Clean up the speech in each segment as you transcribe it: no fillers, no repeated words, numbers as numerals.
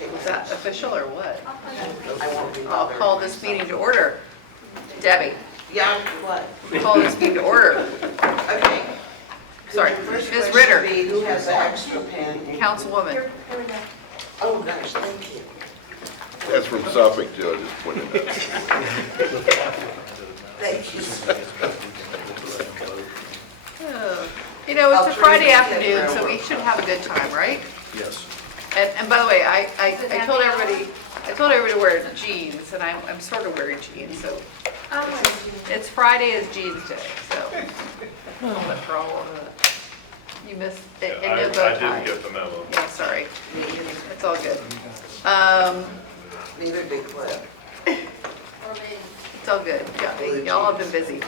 Is that official or what? I won't be I'll bothered. call this meeting to order. Debbie, Yeah, what? call this meeting to order. Okay. Sorry, The first Ms. question Ritter. would be, who has the extra pen? Councilwoman. Oh, gosh, thank you. That's from Suffolk, Joe, just pointed out. Thank you. Oh, you know, it's a Friday afternoon, so we should have a good time, right? Yes. And by the way, I told everybody to wear jeans, and I'm sort of wearing jeans, so it's Friday is jeans day, so. But for all of the, you missed it, and no bow I tie. didn't get the memo. Yeah, sorry. It's all good. Neither did Cliff. It's all good. Yeah, y'all have been busy.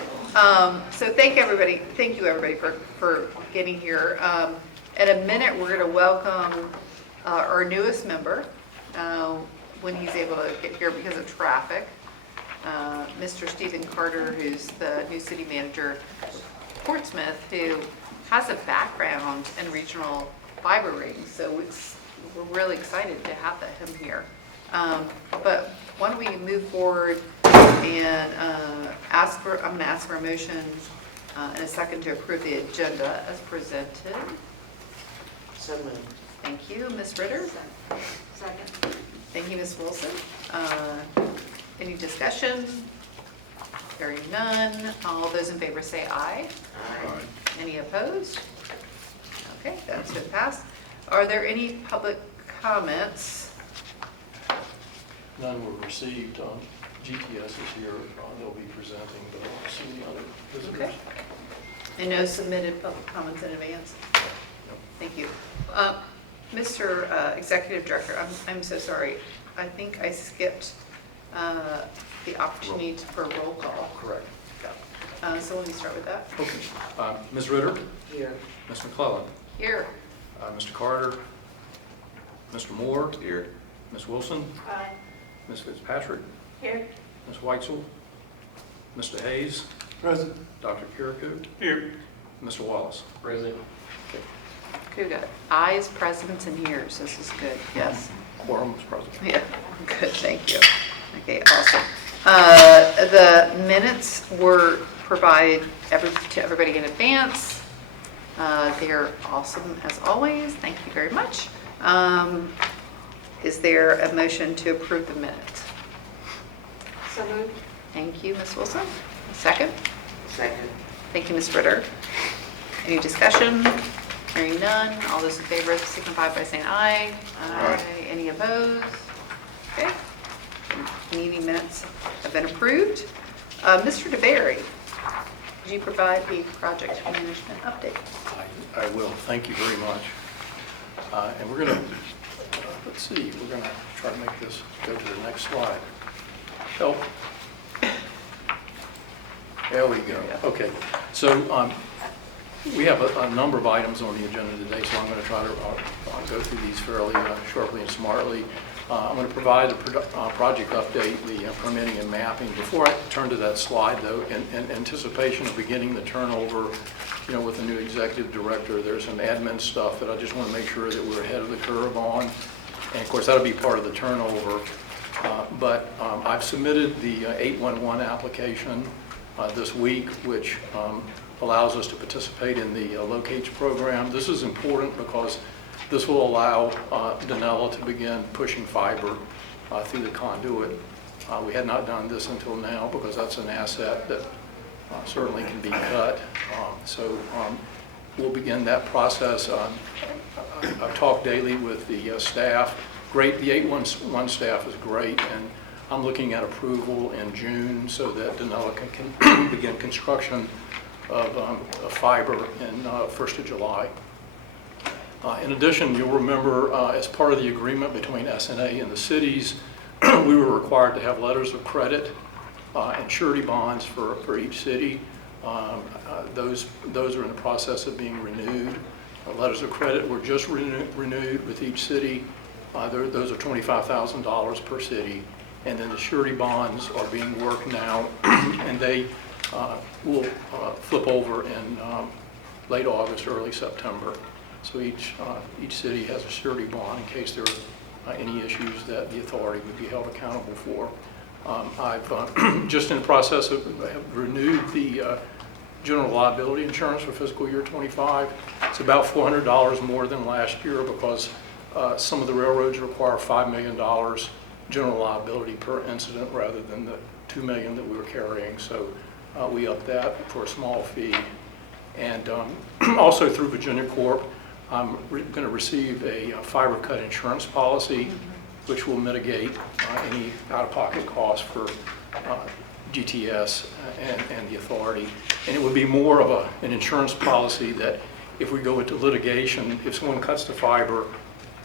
So thank you everybody for getting here. In a minute, we're going to welcome our newest member when he's able to get here because of traffic. Mr. Stephen Carter, who's the new city manager of Portsmouth, who has a background in regional fiber rings. So we're really excited to have him here. But why don't we move forward and I'm going to ask for a motion in a second to approve the agenda as presented. So moved. Thank you, Ms. Ritter. Second. Thank you, Ms. Wilson. Any discussion? Hearing none. All those in favor say aye. Aye. Any opposed? Okay, that's been passed. Are there any public comments? None were received. GTS is here. They'll be presenting, but I don't see any other visitors. Okay. And no submitted public comments in advance? Thank you. Mr. Executive Director, I'm so sorry. I think I skipped the opportunity for a roll call. Correct. So let me start with that. Okay. Ms. Ritter, Here. Ms. McClellan, Here. Mr. Carter, Mr. Moore, Here. Ms. Wilson, Aye. Ms. Fitzpatrick, Here. Ms. Weitzel, Mr. Hayes, Present. Dr. Kirikou, Here. Mr. Wallace. Present. Who got ayes, presents, and hears? This is good. Yes. Quorum is present. Yeah, good, thank you. Okay, awesome. The minutes were provided to everybody in advance. They're awesome as always. Thank you very much. Is there a motion to approve the minutes? So moved. Thank you, Ms. Wilson. Second? Second. Thank you, Ms. Ritter. Any discussion? Hearing none. All those in favor signify by saying aye. Aye. Any opposed? Okay. Meeting minutes have been approved. Mr. DeBerry, could you provide the project management update? I will. Thank you very much. And we're going to, let's see, we're going to try to make this go to the next slide. Help. There we go. Okay. So we have a number of items on the agenda today, so I'm going to try to go through these fairly sharply and smartly. I'm going to provide the project update, the permitting and mapping. Before I turn to that slide, though, in anticipation of beginning the turnover, with the new executive director, there's some admin stuff that I just want to make sure that we're ahead of the curve on. And of course, that'll be part of the turnover. But I've submitted the 811 application this week, which allows us to participate in the locates program. This is important because this will allow Danella to begin pushing fiber through the conduit. We had not done this until now because that's an asset that certainly can be cut. So we'll begin that process. I've talked daily with the staff. Great, the 811 staff is great, and I'm looking at approval in June so that Danella can begin construction of fiber in 1st of July. In addition, you'll remember as part of the agreement between SNA and the cities, we were required to have letters of credit and surety bonds for each city. Those are in the process of being renewed. Letters of credit were just renewed with each city. Those are $25,000 per city. And then the surety bonds are being worked now, and they will flip over in late August, early September. So each city has a surety bond in case there any issues that the authority would be held accountable for. I've just in the process of have renewed the general liability insurance for fiscal year '25. It's about $400 more than last year because some of the railroads require $5 million general liability per incident rather than the $2 million that we were carrying. So we upped that for a small fee. And also through Virginia Corp, I'm going to receive a fiber cut insurance policy, which will mitigate any out-of-pocket costs for GTS and the authority. And it would be more of an insurance policy that if we go into litigation, if someone cuts the fiber,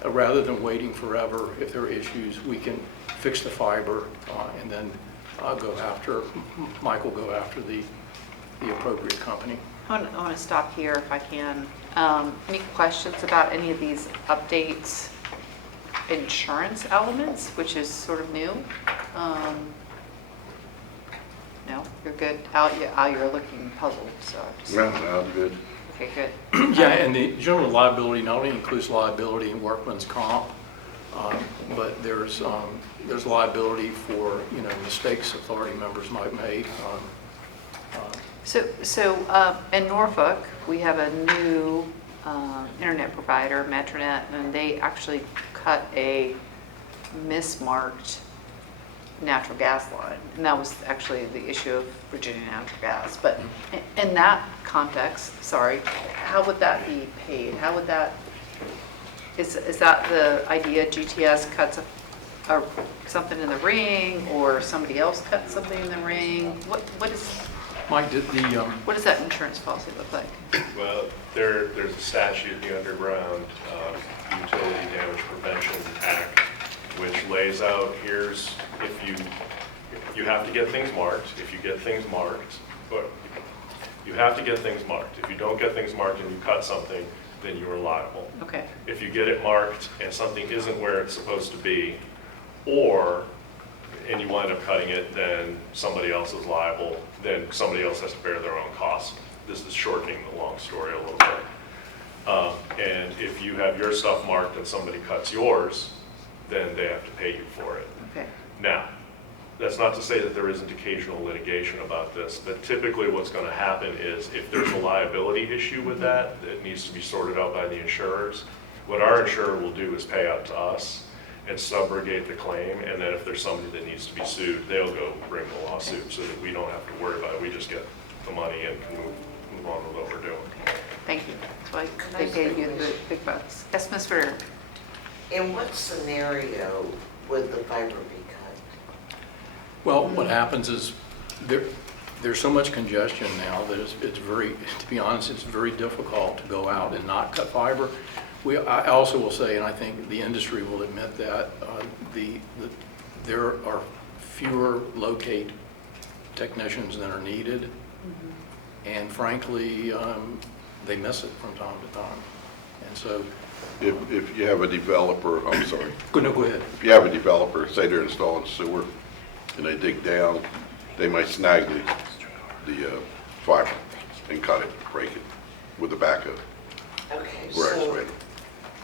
rather than waiting forever, if there are issues, we can fix the fiber and then Mike will go after the appropriate company. I want to stop here if I can. Any questions about any of these updates, insurance elements, which is sort of new? No, you're good. Al, you're looking puzzled, so. No, I'm good. Okay, good. Yeah, and the general liability not only includes liability and workman's comp, but there's liability for, mistakes authority members might make. So in Norfolk, we have a new internet provider, Metronet, and they actually cut a mismarked natural gas line. And that was actually the issue of Virginia Natural Gas. But in that context, how would that be paid? How would that, is that the idea GTS cuts something in the ring, or somebody else cuts something in the ring? What is... Mike, What does that insurance policy look like? Well, there's a statute in the Underground Utility Damage Prevention Act, which lays out if you have to get things marked. If you get things marked, you have to get things marked. If you don't get things marked and you cut something, then you are liable. Okay. If you get it marked and something isn't where it's supposed to be, and you wind up cutting it, then somebody else is liable, then somebody else has to bear their own costs. This is shortening the long story a little bit. And if you have your stuff marked and somebody cuts yours, then they have to pay you for it. Okay. Now, that's not to say that there isn't occasional litigation about this, but typically what's going to happen is if there's a liability issue with that needs to be sorted out by the insurers, what our insurer will do is pay out to us and subrogate the claim, and then if there's somebody that needs to be sued, they'll go bring the lawsuit so that we don't have to worry about it. We just get the money and can move on with what we're doing. Okay. Thank you. That's why they paid you the big bucks. Yes, Ms. Ritter. In what scenario would the fiber be cut? Well, what happens is there's so much congestion now that it's very, to be honest, it's very difficult to go out and not cut fiber. I also will say, and I think the industry will admit that, there are fewer locate technicians than are needed, and frankly, they miss it from time to time. And so, If you have a developer, I'm sorry. go ahead. If you have a developer, say they're installing sewer, and they dig down, they might snag the fiber and cut it, break it with the backhoe. Okay, Or so excavator.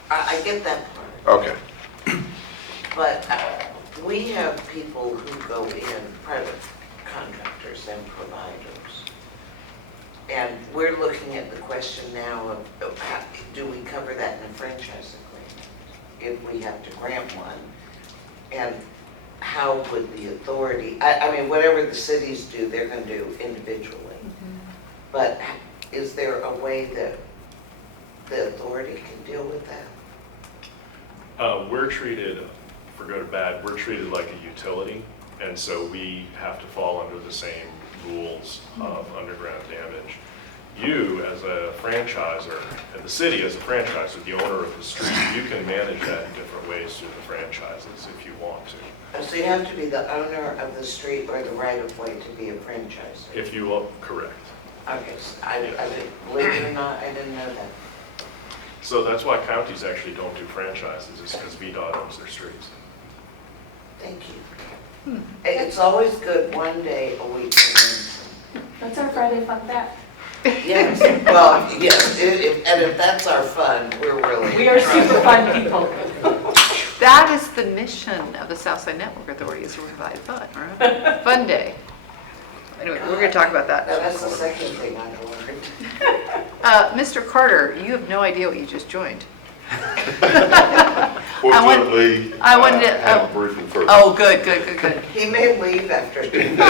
I get that part. Okay. But we have people who go in, private contractors and providers. And we're looking at the question now of how, do we cover that in a franchise agreement if we have to grant one? And how would the authority, I mean, whatever the cities do, they're going to do individually. But is there a way that the authority can deal with that? We're treated, for good or bad, we're treated like a utility, and so we have to fall under the same rules of underground damage. You, as a franchisor, and the city as a franchisor, the owner of the street, you can manage that in different ways through the franchises if you want to. So you have to be the owner of the street or the right-of-way to be a franchisor? If you will, correct. Okay, so believe it or not, I didn't know that. So that's why counties actually don't do franchises, is because VDOT owns their streets. Thank you. It's always good one day a week to learn. That's our Friday fun fact. Yes, well, yes, and if that's our fun, we're really. We are super fun people. That is the mission of the Southside Network Authority, is to provide fun, right? Fun day. Anyway, we're going to talk about that. Now, that's the second thing I learned. Mr. Carter, you have no idea what you just joined. Fortunately, I wanted to- had a briefing first. Oh, good. He may leave after 2 minutes.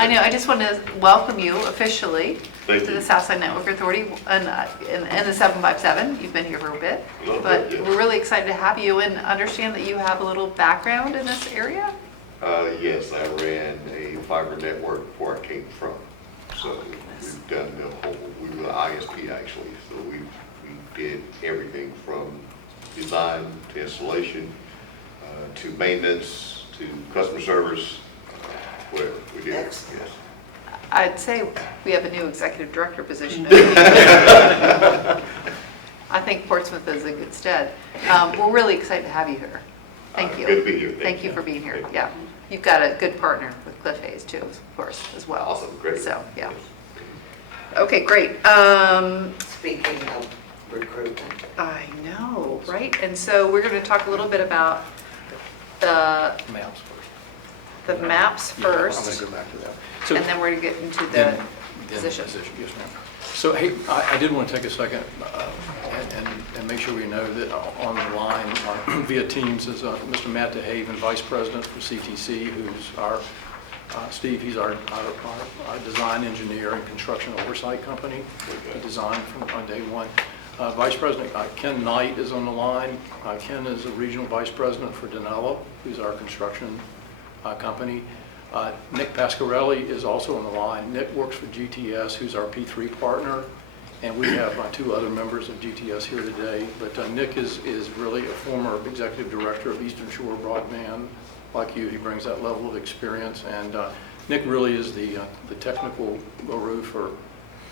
I know. I just want to welcome you officially Thank to you. the Southside Network Authority and the 757. You've been here for a bit. A little But bit, yes. we're really excited to have you and understand that you have a little background in this area. Yes, I ran a fiber network before I came from. So we've done the whole, we were the ISP actually. So we did everything from design to installation, to maintenance, to customer service, whatever we did. Excellent. Yes. I'd say we have a new executive director position. I think Portsmouth is in good stead. We're really excited to have you here. Thank you. Good to be here. Thank you for being here. Yeah. You've got a good partner with Cliff Hayes too, of course, as well. Awesome, great. So, yeah. Okay, great. Speaking of recruitment, I know, right? And so we're going to talk a little bit about the Maps first. maps Yeah, I'm going first, to go back to that. So and then we're going to get into the then positions. Yes, ma'am. So, hey, I did want to take a second and make sure we know that on the line via Teams is Mr. Matt DeHaven, Vice President for CTC, who's our, Steve, he's our design engineer and construction oversight company. He designed from day one. Vice President Ken Knight is on the line. Ken is a regional vice president for Danella, who's our construction company. Nick Pasquarelli is also on the line. Nick works for GTS, who's our P3 partner, and we have 2 other members of GTS here today. But Nick is really a former executive director of Eastern Shore Broadband. Like you, he brings that level of experience, and Nick really is the technical guru for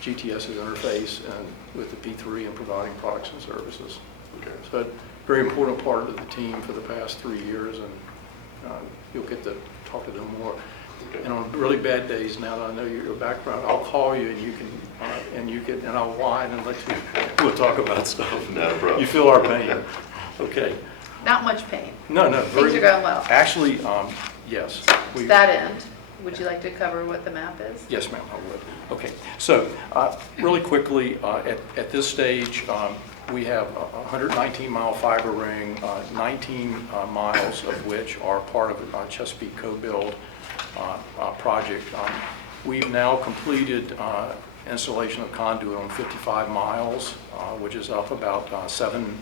GTS's interface and with the P3 and providing products and services. Okay. So a very important part of the team for the past 3 years, and you'll get to talk to them more. Okay. And on really bad days, now that I know your background, I'll call you and you can, and I'll whine and let you, we'll talk about stuff. Not a problem. You feel our pain. Okay. Not much pain. No. Things are going well. Actually, yes. To that end, would you like to cover what the map is? Yes, ma'am, I would. Okay, so really quickly, at this stage, we have a 119-mile fiber ring, 19 miles of which are part of the Chesapeake Co-Build project. We've now completed installation of conduit on 55 miles, which is up about 7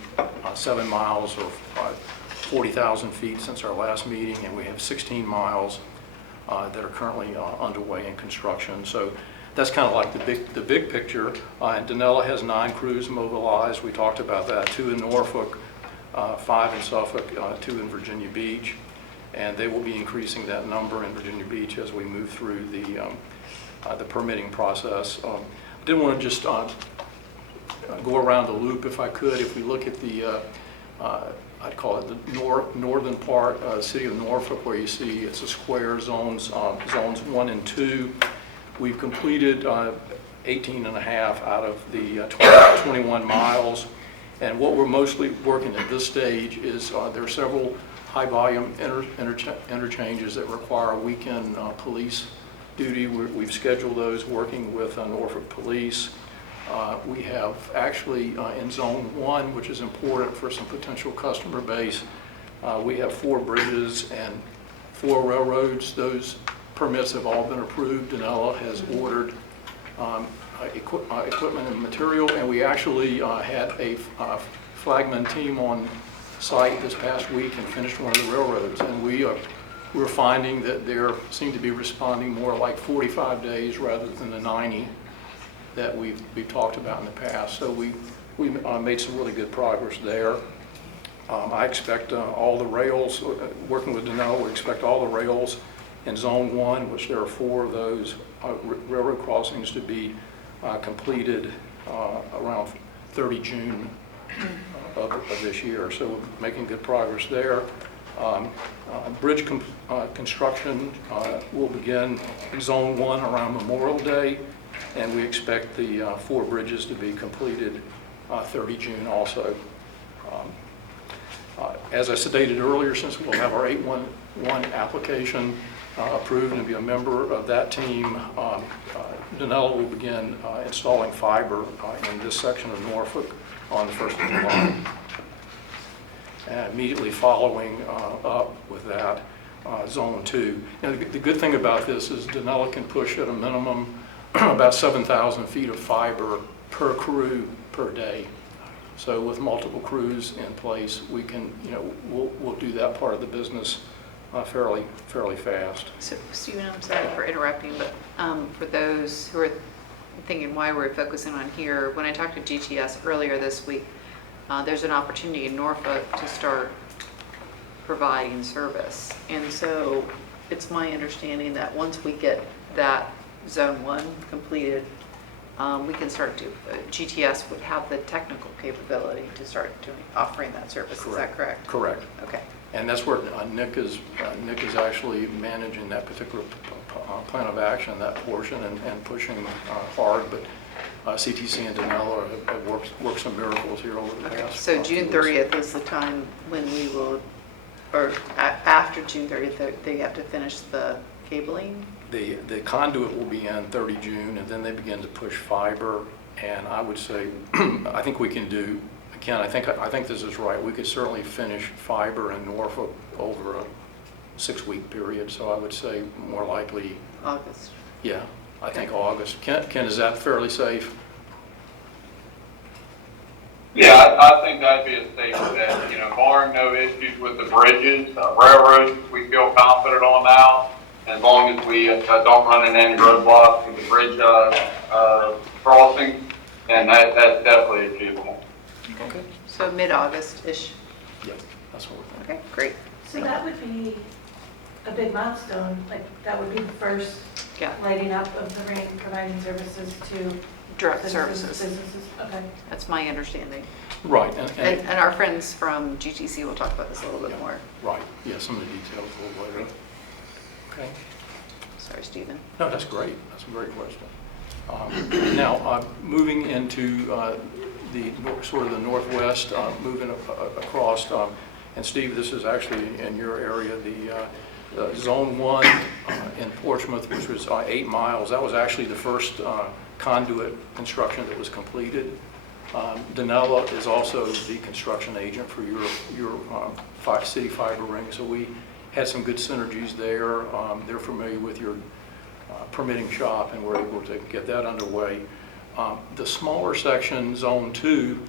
miles or 40,000 feet since our last meeting, and we have 16 miles that are currently underway in construction. So that's kind of like the big picture. And Danella has 9 crews mobilized. We talked about that, 2 in Norfolk, 5 in Suffolk, 2 in Virginia Beach, and they will be increasing that number in Virginia Beach as we move through the permitting process. I did want to just go around the loop if I could. If we look at the I'd call it the northern part, city of Norfolk, where you see it's a square zones 1 and 2. We've completed 18 and a half out of the 21 miles. And what we're mostly working at this stage is there are several high volume interchanges that require weekend police duty. We've scheduled those working with Norfolk Police. We have actually in Zone 1, which is important for some potential customer base, we have 4 bridges and 4 railroads. Those permits have all been approved. Danella has ordered equipment and material, and we actually had a flagman team on site this past week and finished one of the railroads. And we're finding that they seem to be responding more like 45 days rather than the 90 that we've talked about in the past. So we made some really good progress there. I expect all the rails, working with Danella, we expect all the rails in Zone 1, which there are 4 of those railroad crossings, to be completed around 30 June of this year. So we're making good progress there. Bridge construction will begin in Zone 1 around Memorial Day, and we expect the 4 bridges to be completed 30 June also. As I stated earlier, since we'll have our 811 application approved and be a member of that team, Danella will begin installing fiber in this section of Norfolk on the 1st of July. And immediately following up with that, Zone 2. The good thing about this is Danella can push at a minimum about 7,000 feet of fiber per crew per day. So with multiple crews in place, we can, we'll do that part of the business fairly fast. So, Stephen, I'm sorry for interrupting, but for those who are thinking why we're focusing on here, when I talked to GTS earlier this week, there's an opportunity in Norfolk to start providing service. And so it's my understanding that once we get that Zone 1 completed, we can start to, GTS would have the technical capability to start offering that service. Is that correct? Correct. Okay. And that's where Nick is actually managing that particular plan of action, that portion, and pushing hard. But CTC and Danella have worked some miracles here over the past. So June 30th is the time when we will, or after June 30th, they have to finish the cabling? The conduit will be in 30 June, and then they begin to push fiber. And I would say, I think we can do. Ken, I think this is right. We could certainly finish fiber in Norfolk over a 6-week period. So I would say more likely August. Yeah, I think August. Ken, is that fairly safe? Yeah, I think that'd be a safe bet. Barring no issues with the bridges, railroads, we feel confident on now. As long as we don't run into any roadblocks with the bridge crossing, then that's definitely achievable. Okay. So mid-August-ish. Yeah, that's what we're thinking. Okay, great. So that would be a big milestone, like that would be the first Yeah. lighting up of the ring, providing services to Direct citizens, services. businesses. Okay. That's my understanding. Right, And our friends from GTC will talk about this a little bit yeah, more. right. Yeah, some of the details a little later. Okay. Sorry, Stephen. No, that's great. That's a great question. Now, moving into sort of the northwest, moving across, and Steve, this is actually in your area, the Zone 1 in Portsmouth, which was 8 miles. That was actually the first conduit construction that was completed. Danella is also the construction agent for your city fiber ring, so we had some good synergies there. They're familiar with your permitting shop, and we're able to get that underway. The smaller section, Zone 2,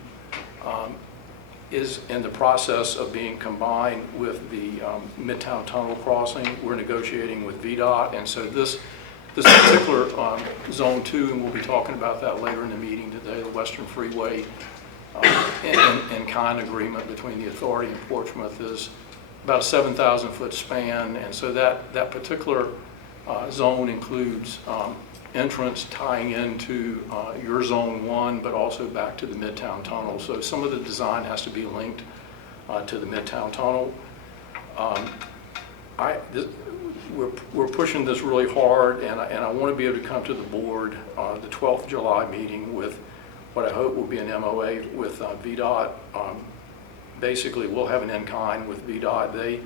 is in the process of being combined with the Midtown Tunnel crossing. We're negotiating with VDOT, and so this particular Zone 2, and we'll be talking about that later in the meeting today, the Western Freeway in-kind agreement between the authority and Portsmouth is about a 7,000-foot span, and so that particular zone includes entrance tying into your Zone 1, but also back to the Midtown Tunnel. So some of the design has to be linked to the Midtown Tunnel. We're pushing this really hard, and I want to be able to come to the board the 12th July meeting with what I hope will be an MOA with VDOT. Basically, we'll have an in-kind with VDOT.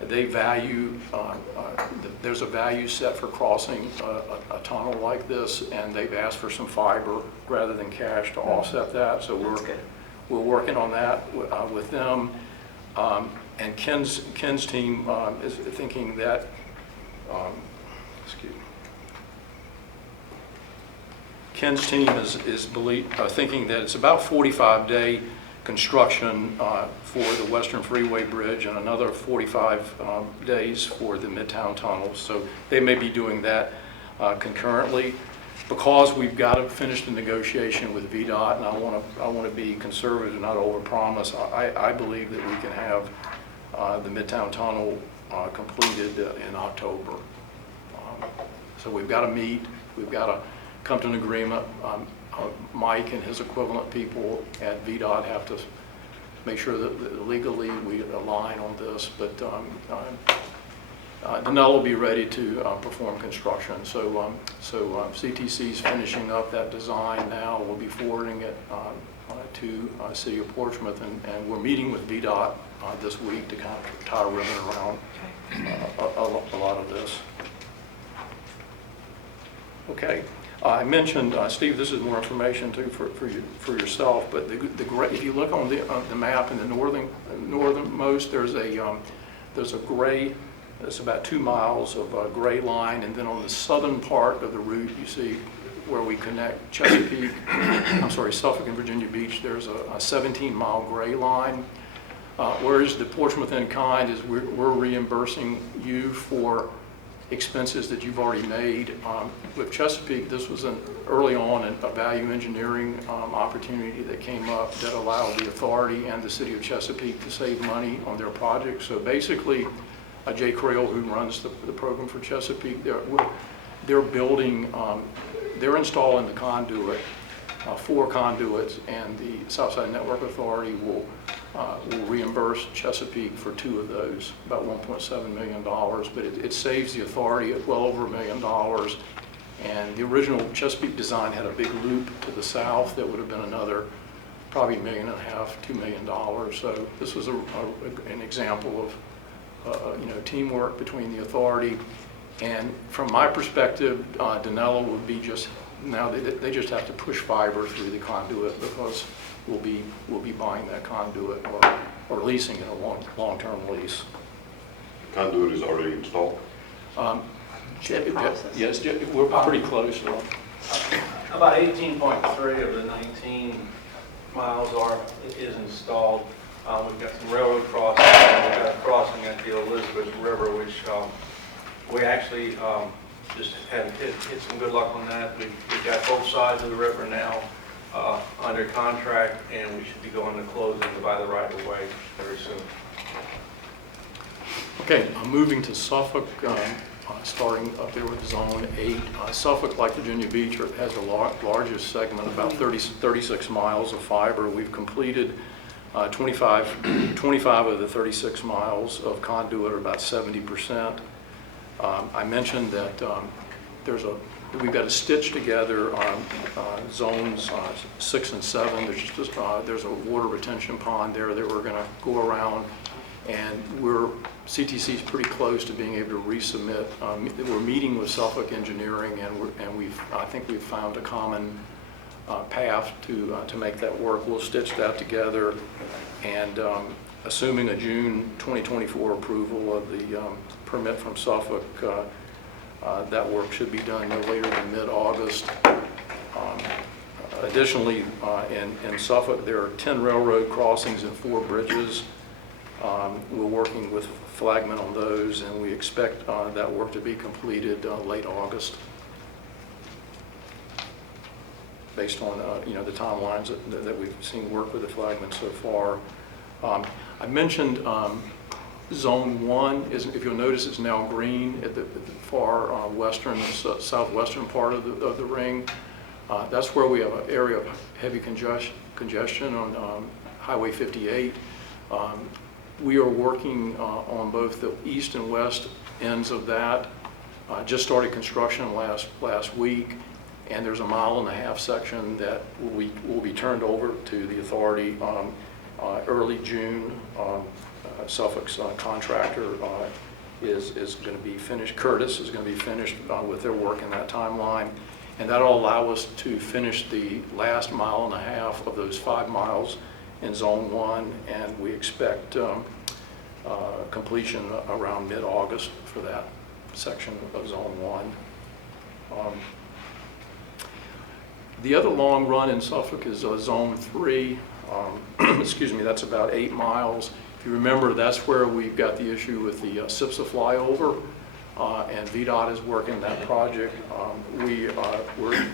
They value, there's a value set for crossing a tunnel like this, and they've asked for some fiber rather than cash to offset that. So we're working on that with them. And Ken's team is thinking that, Ken's team is thinking that it's about 45-day construction for the Western Freeway Bridge and another 45 days for the Midtown Tunnel. So they may be doing that concurrently. Because we've got to finish the negotiation with VDOT, and I want to be conservative and not overpromise, I believe that we can have the Midtown Tunnel completed in October. So we've got to meet, we've got to come to an agreement. Mike and his equivalent people at VDOT have to make sure that legally we align on this, but Danella will be ready to perform construction. So CTC is finishing up that design now. We'll be forwarding it to City of Portsmouth, and we're meeting with VDOT this week to kind of tie a ribbon around a lot of this. Okay, I mentioned, Steve, this is more information too for yourself, but if you look on the map in the northernmost, there's a gray, it's about 2 miles of a gray line, and then on the southern part of the route, you see where we connect Chesapeake, Suffolk and Virginia Beach, there's a 17-mile gray line. Whereas the Portsmouth in kind is we're reimbursing you for expenses that you've already made. With Chesapeake, this was early on a value engineering opportunity that came up that allowed the authority and the City of Chesapeake to save money on their project. So basically, Jay Crail, who runs the program for Chesapeake, they're building, they're installing the conduit, 4 conduits, and the Southside Network Authority will reimburse Chesapeake for 2 of those, about $1.7 million, but it saves the authority well over $1 million. And the original Chesapeake design had a big loop to the south that would have been another probably $1.5 million, $2 million. So this was an example of teamwork between the authority. And from my perspective, Danella would be just, now they just have to push fiber through the conduit, because we'll be buying that conduit or leasing it, a long-term lease. Conduit is already installed. Yes, we're pretty close. About 18.3 of the 19 miles is installed. We've got some railroad crossings, and we've got a crossing at the Elizabeth River, which we actually just had hit some good luck on that. We've got both sides of the river now under contract, and we should be going to closing to buy the right of way very soon. Okay, moving to Suffolk, starting up there with Zone 8. Suffolk, like Virginia Beach, has the largest segment, about 36 miles of fiber. We've completed 25 of the 36 miles of conduit, or about 70%. I mentioned that we've got to stitch together zones 6 and 7. There's a water retention pond there that we're going to go around, and CTC is pretty close to being able to resubmit. We're meeting with Suffolk Engineering, and I think we've found a common path to make that work. We'll stitch that together, and assuming a June 2024 approval of the permit from Suffolk, that work should be done no later than mid-August. Additionally, in Suffolk, there are 10 railroad crossings and 4 bridges. We're working with Flagman on those, and we expect that work to be completed late August, based on the timelines that we've seen work with the Flagman so far. I mentioned Zone 1, if you'll notice, it's now green at the far western, southwestern part of the ring. That's where we have an area of heavy congestion on Highway 58. We are working on both the east and west ends of that. Just started construction last week, and there's a 1.5 mile section that will be turned over to the authority early June. Suffolk's contractor is going to be finished. Curtis is going to be finished with their work in that timeline, and that'll allow us to finish the last 1.5 miles of those 5 miles in Zone 1, and we expect completion around mid-August for that section of Zone 1. The other long run in Suffolk is Zone 3. Excuse me, that's about 8 miles. If you remember, that's where we've got the issue with the SIPSA flyover, and VDOT is working that project. We're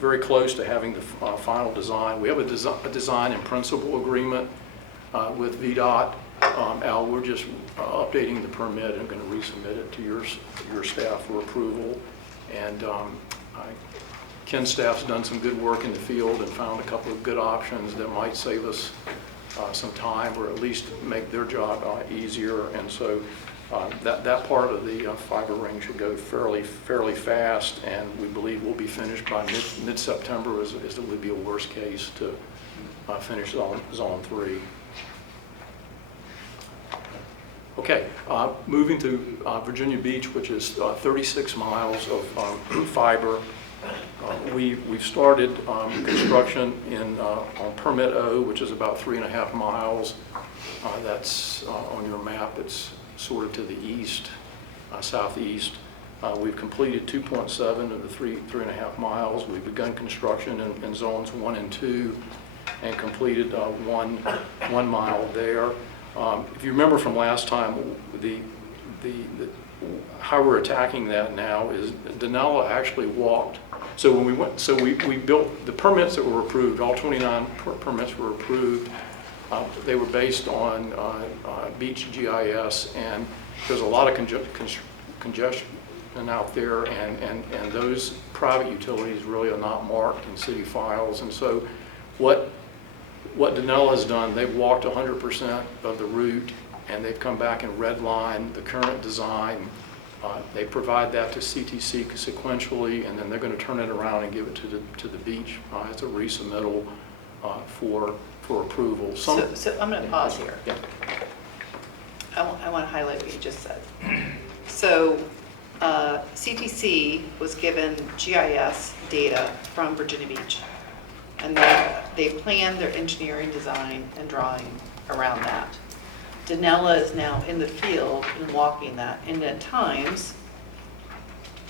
very close to having the final design. We have a design and principle agreement with VDOT. Al, we're just updating the permit and going to resubmit it to your staff for approval. And Ken's staff's done some good work in the field and found a couple of good options that might save us some time, or at least make their job easier. And so That part of the fiber ring should go fairly fast, and we believe we'll be finished by mid-September as it would be a worst case to finish zone 3. Okay, moving to Virginia Beach, which is 36 miles of fiber. We've started construction on Permit O, which is about 3.5 miles. That's on your map. It's sort of to the east, southeast. We've completed 2.7 of the 3.5 miles. We've begun construction in zones 1 and 2 and completed 1 mile there. If you remember from last time, how we're attacking that now is Danella actually walked. So when we built the permits that were approved, all 29 permits were approved. They were based on beach GIS, and there's a lot of congestion out there, and those private utilities really are not marked in city files. And so what Danella has done, they've walked 100% of the route, and they've come back and redlined the current design. They provide that to CTC sequentially, and then they're going to turn it around and give it to the beach as a resubmittal for approval. So I'm going to pause here. Yeah. I want to highlight what you just said. So CTC was given GIS data from Virginia Beach, and they planned their engineering design and drawing around that. Danella is now in the field and walking that, and at times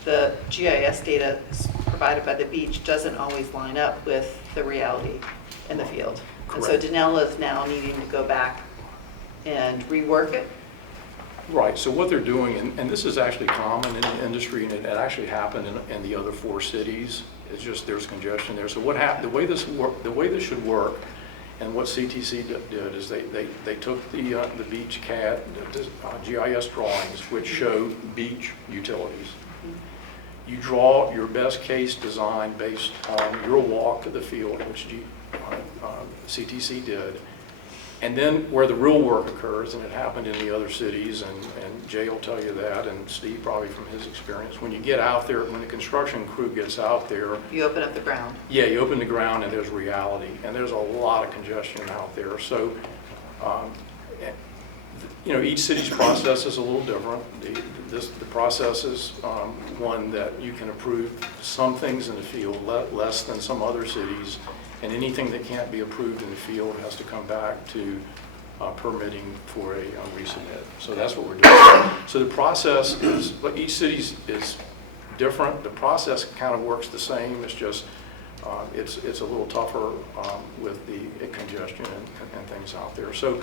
the GIS data provided by the beach doesn't always line up with the reality in the field. And so Correct. Danella is now needing to go back and rework it. Right, so what they're doing, and this is actually common in the industry, and it actually happened in the other 4 cities, it's just there's congestion there. So what happened, the way this should work, and what CTC did is they took the beach CAD, GIS drawings, which show beach utilities. You draw your best case design based on your walk to the field, which CTC did. And then where the real work occurs, and it happened in the other cities, and Jay will tell you that, and Steve probably from his experience, when you get out there, when the construction crew gets out there, You open up the ground. yeah, you open the ground and there's reality, and there's a lot of congestion out there. So, each city's process is a little different. The process is one that you can approve some things in the field less than some other cities, and anything that can't be approved in the field has to come back to permitting for a resubmit. So that's what we're doing. So the process is, each city is different. The process kind of works the same. It's just it's a little tougher with the congestion and things out there. So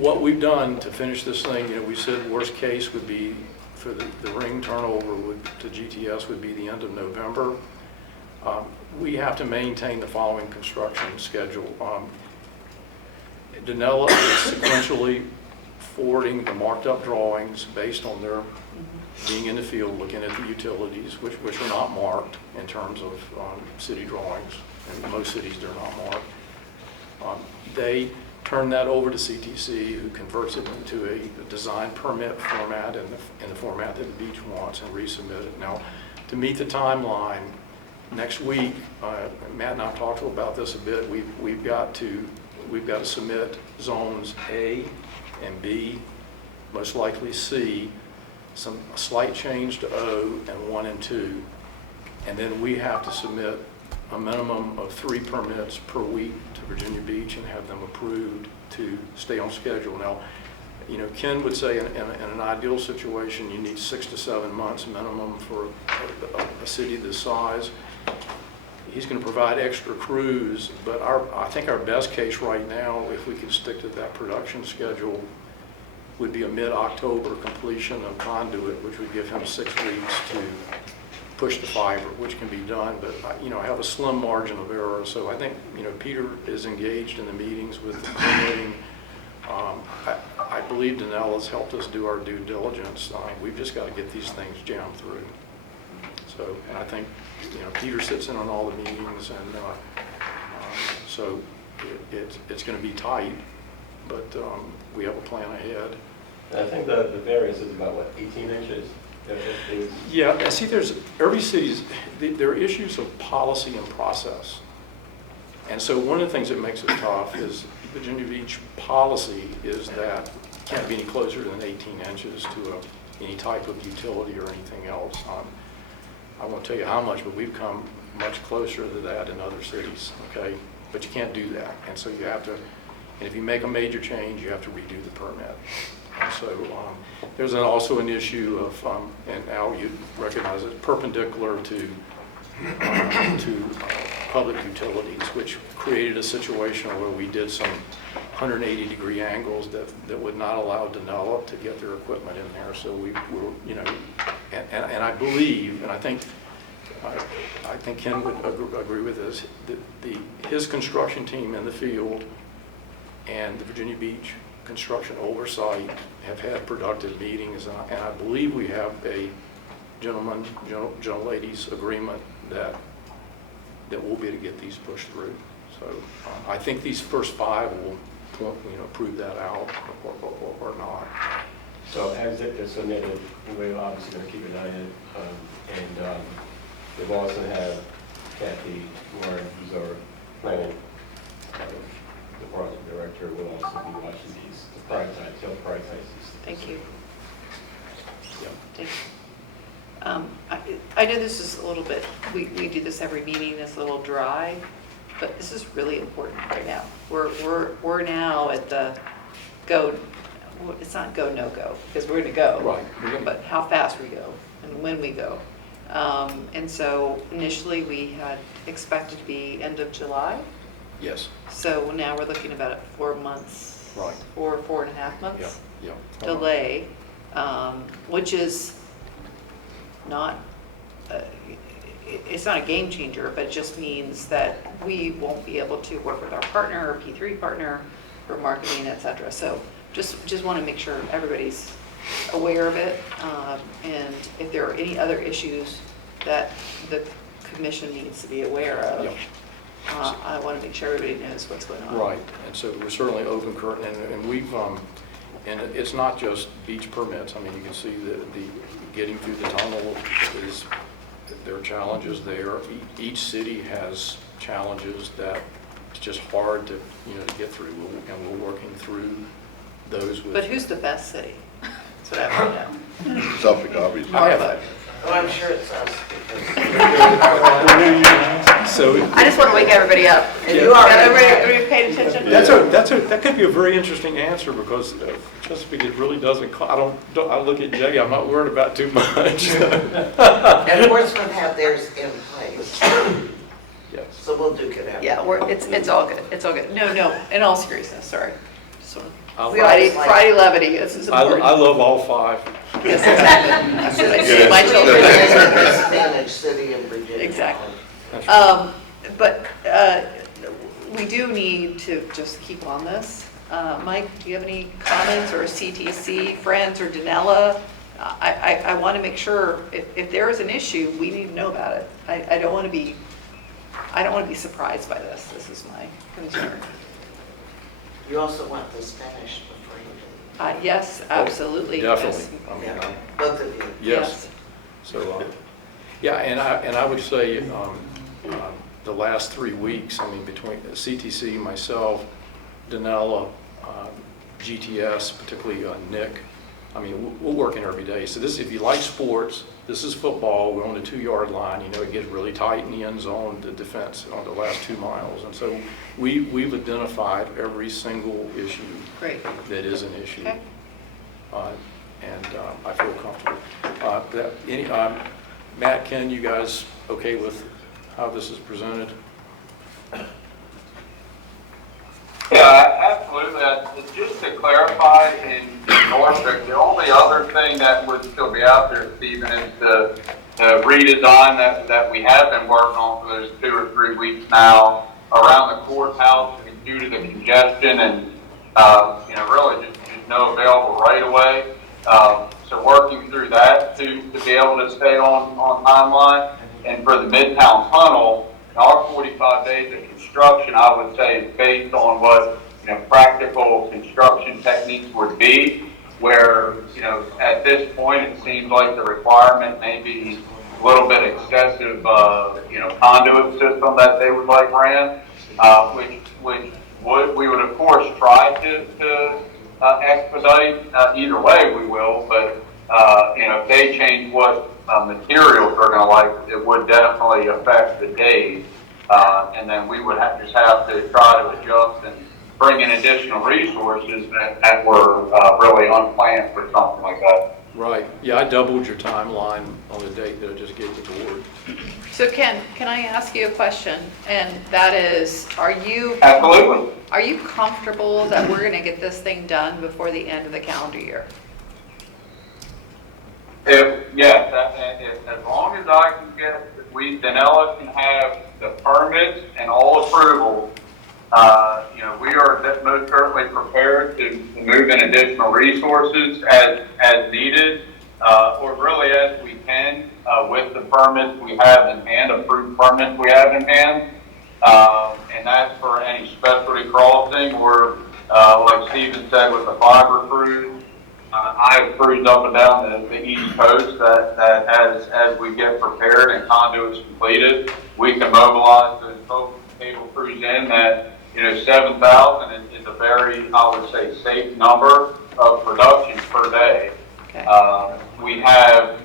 what we've done to finish this thing, we said worst case would be for the ring turnover to GTS would be the end of November. We have to maintain the following construction schedule. Danella is sequentially forwarding the marked up drawings based on their being in the field, looking at the utilities, which are not marked in terms of city drawings. In most cities, they're not marked. They turn that over to CTC, who converts it into a design permit format in the format that the beach wants, and resubmit it. Now, to meet the timeline, next week, Matt and I talked about this a bit. We've got to submit zones A and B, most likely C, a slight change to O, and 1 and 2, and then we have to submit a minimum of 3 permits per week to Virginia Beach and have them approved to stay on schedule. Now, Ken would say in an ideal situation, you need 6 to 7 months minimum for a city this size. He's going to provide extra crews, but I think our best case right now, if we could stick to that production schedule, would be a mid-October completion of conduit, which would give him 6 weeks to push the fiber, which can be done, but I have a slim margin of error. So I think Peter is engaged in the meetings with the permitting. I believe Danella's helped us do our due diligence. We've just got to get these things jammed through. So, and I think Peter sits in on all the meetings, and so it's going to be tight, but we have a plan ahead. And I think the variance is about, what, 18 inches? Yeah, and see, every city's, there are issues of policy and process. And so one of the things that makes it tough is Virginia Beach policy is that it can't be any closer than 18 inches to any type of utility or anything else. I won't tell you how much, but we've come much closer to that in other cities, okay? But you can't do that. And so you have to, and if you make a major change, you have to redo the permit. And so there's also an issue of, and Al, you recognize it, perpendicular to public utilities, which created a situation where we did some 180-degree angles that would not allow Denella to get their equipment in there. So we were, you know, and I believe, and I think Ken would agree with this, that his construction team in the field and the Virginia Beach construction oversight have had productive meetings, and I believe we have a gentleladies agreement that we'll be able to get these pushed through. So I think these first 5 will, you know, prove that out or not. So as it is submitted, we're obviously going to keep an eye on it. And we've also had Kathy Warren, who's our planning department director, will also be watching these to prioritize these. Thank you. Yeah. Thank you. I know this is a little bit, we do this every meeting, it's a little dry, but this is really important right now. We're now at the go, it's not go, no go, because we're gonna go. Right. But how fast we go and when we go. And so initially we had expected to be end of July. Yes. So now we're looking about 4 months. Right. 4.5 months. Yeah. Delay, which is not, it's not a game changer, but it just means that we won't be able to work with our partner or P3 partner for marketing, et cetera. So just want to make sure everybody's aware of it. And if there are any other issues that the commission needs to be aware of, Yeah. I want to make sure everybody knows what's going on. Right, and so we're certainly open current, and we've, and it's not just beach permits. I mean, you can see the getting through the tunnel is, there are challenges there. Each city has challenges that it's just hard to, you know, to get through, and we're working through those with. But who's the best city? That's what I want to know. Suffolk, obviously. Marfa. Well, I'm sure it's us So I just want to wake everybody up. You are. Everybody paid attention? that could be a very interesting answer, because Chesapeake, it really doesn't, I look at Jay, I'm not worried about too much. And Portsmouth have theirs in place, Yes. so we'll duke it out. Yeah, it's all good. It's all good. No, in all seriousness, sorry. Just want- We always like- Friday levity, this is I important. love all 5. Yes, exactly. I said I see my Yes. children. Best managed city in Virginia. Exactly. But we do need to just keep on this. Mike, do you have any comments, or CTC, Friends, or Denella? I want to make sure if there is an issue, we need to know about it. I don't want to be surprised by this. This is my concern. You also want this finished before you do. Yes, absolutely. Definitely. Yes. I mean, Yeah, both of you. yes. So, yeah, and I would say the last 3 weeks, I mean, between CTC, myself, Denella, GTS, particularly Nick, I mean, we're working every day. So this, if you like sports, this is football. We're on the 2-yard line. You know, it gets really tight in the end zone, the defense on the last 2 miles. And so we've identified every single issue Great. that is an issue. Okay. And I feel comfortable. Matt, Ken, you guys okay with how this is presented? Yeah, absolutely. Just to clarify, in Norfolk, the only other thing that would still be out there, Stephen, is the redesign that we have been working on for those 2 or 3 weeks now around the courthouse due to the congestion and, really just no available right away. So working through that to be able to stay on timeline. And for the Midtown Tunnel, our 45 days of construction, I would say, is based on what practical construction techniques would be. where, at this point, it seems like the requirement may be a little bit excessive, conduit system that they would like ran, which we would of course try to expedite. Either way we will, but, if they change what materials they're gonna like, it would definitely affect the days. And then we would just have to try to adjust and bring in additional resources that were really unplanned for something like that. Right. Yeah, I doubled your timeline on the date that I just gave the board. So Ken, can I ask you a question? And that is, Absolutely. are you comfortable that we're gonna get this thing done before the end of the calendar year? If as long as I can get, Danella can have the permits and all approvals, we are most certainly prepared to move in additional resources as needed, or really as we can, with the permits we have in hand, approved permits we have in hand. And that's for any specialty crossing or, like Steven said, with the fiber crews. I've cruised up and down the East Coast that as we get prepared and conduits completed, we can mobilize those cable crews in that, 7,000 is a very, I would say, safe number of production per day. Okay. We have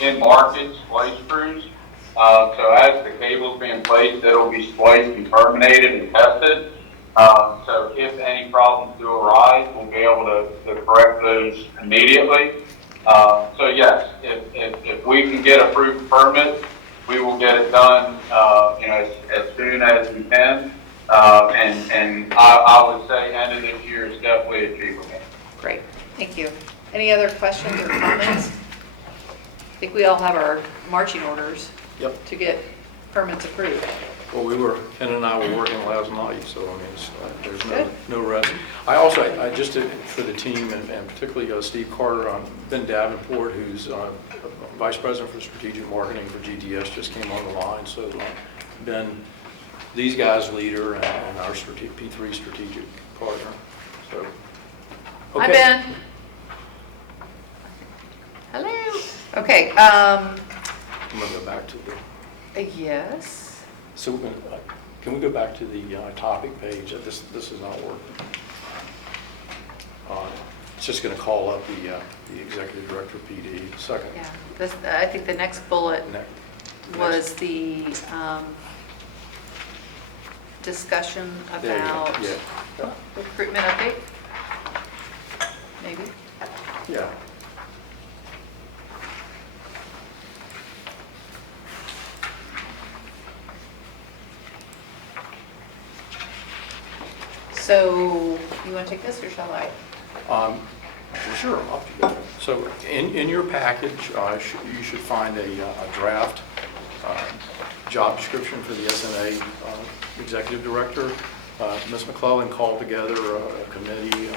in market splice crews. So as the cable's being placed, it'll be spliced and terminated and tested. So if any problems do arise, we'll be able to correct those immediately. So yes, if we can get approved permits, we will get it done, as soon as we can. And I would say end of this year is definitely achievable. Great, thank you. Any other questions or comments? I think we all have our marching orders. Yep. To get permits approved. Well, Ken and I were working last night, so I mean, there's Good. no rest. I also, just for the team and particularly Steve Carter, Ben Davenport, who's Vice President for Strategic Marketing for GTS, just came on the line. So Ben, these guys leader and our P3 strategic partner. So, okay. Hi, Ben. Hello. Okay. I'm going to go back to the... Yes. So can we go back to the topic page? This is not working. It's just going to call up the executive director of PD. Second. Yeah. I think the next bullet was the discussion about recruitment update. Maybe. Yeah. So, you want to take this or shall I? Sure. So in your package, you should find a draft job description for the SNA executive director. Ms. McClellan called together a committee.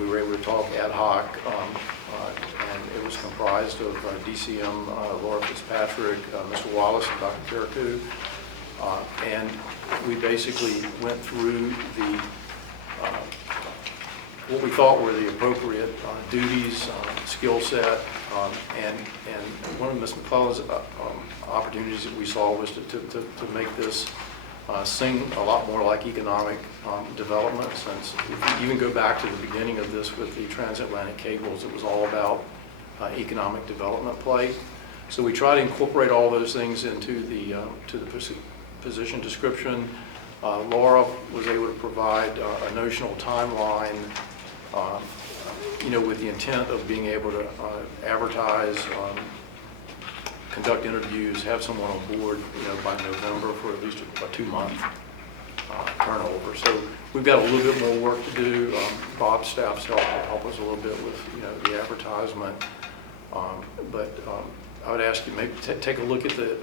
We were able to talk ad hoc, and it was comprised of DCM Laura Fitzpatrick, Mr. Wallace, and Dr. Carrico. And we basically went through what we thought were the appropriate duties, skill set, and one of Ms. McClellan's opportunities that we saw was to make this sing a lot more like economic development, since if you even go back to the beginning of this with the transatlantic cables, it was all about economic development play. So we try to incorporate all those things into the position description. Laura was able to provide a notional timeline, with the intent of being able to advertise, conduct interviews, have someone on board, by November for at least a 2-month turnover. So we've got a little bit more work to do. Bob's staff's help us a little bit with, the advertisement. But I would ask you maybe take a look at the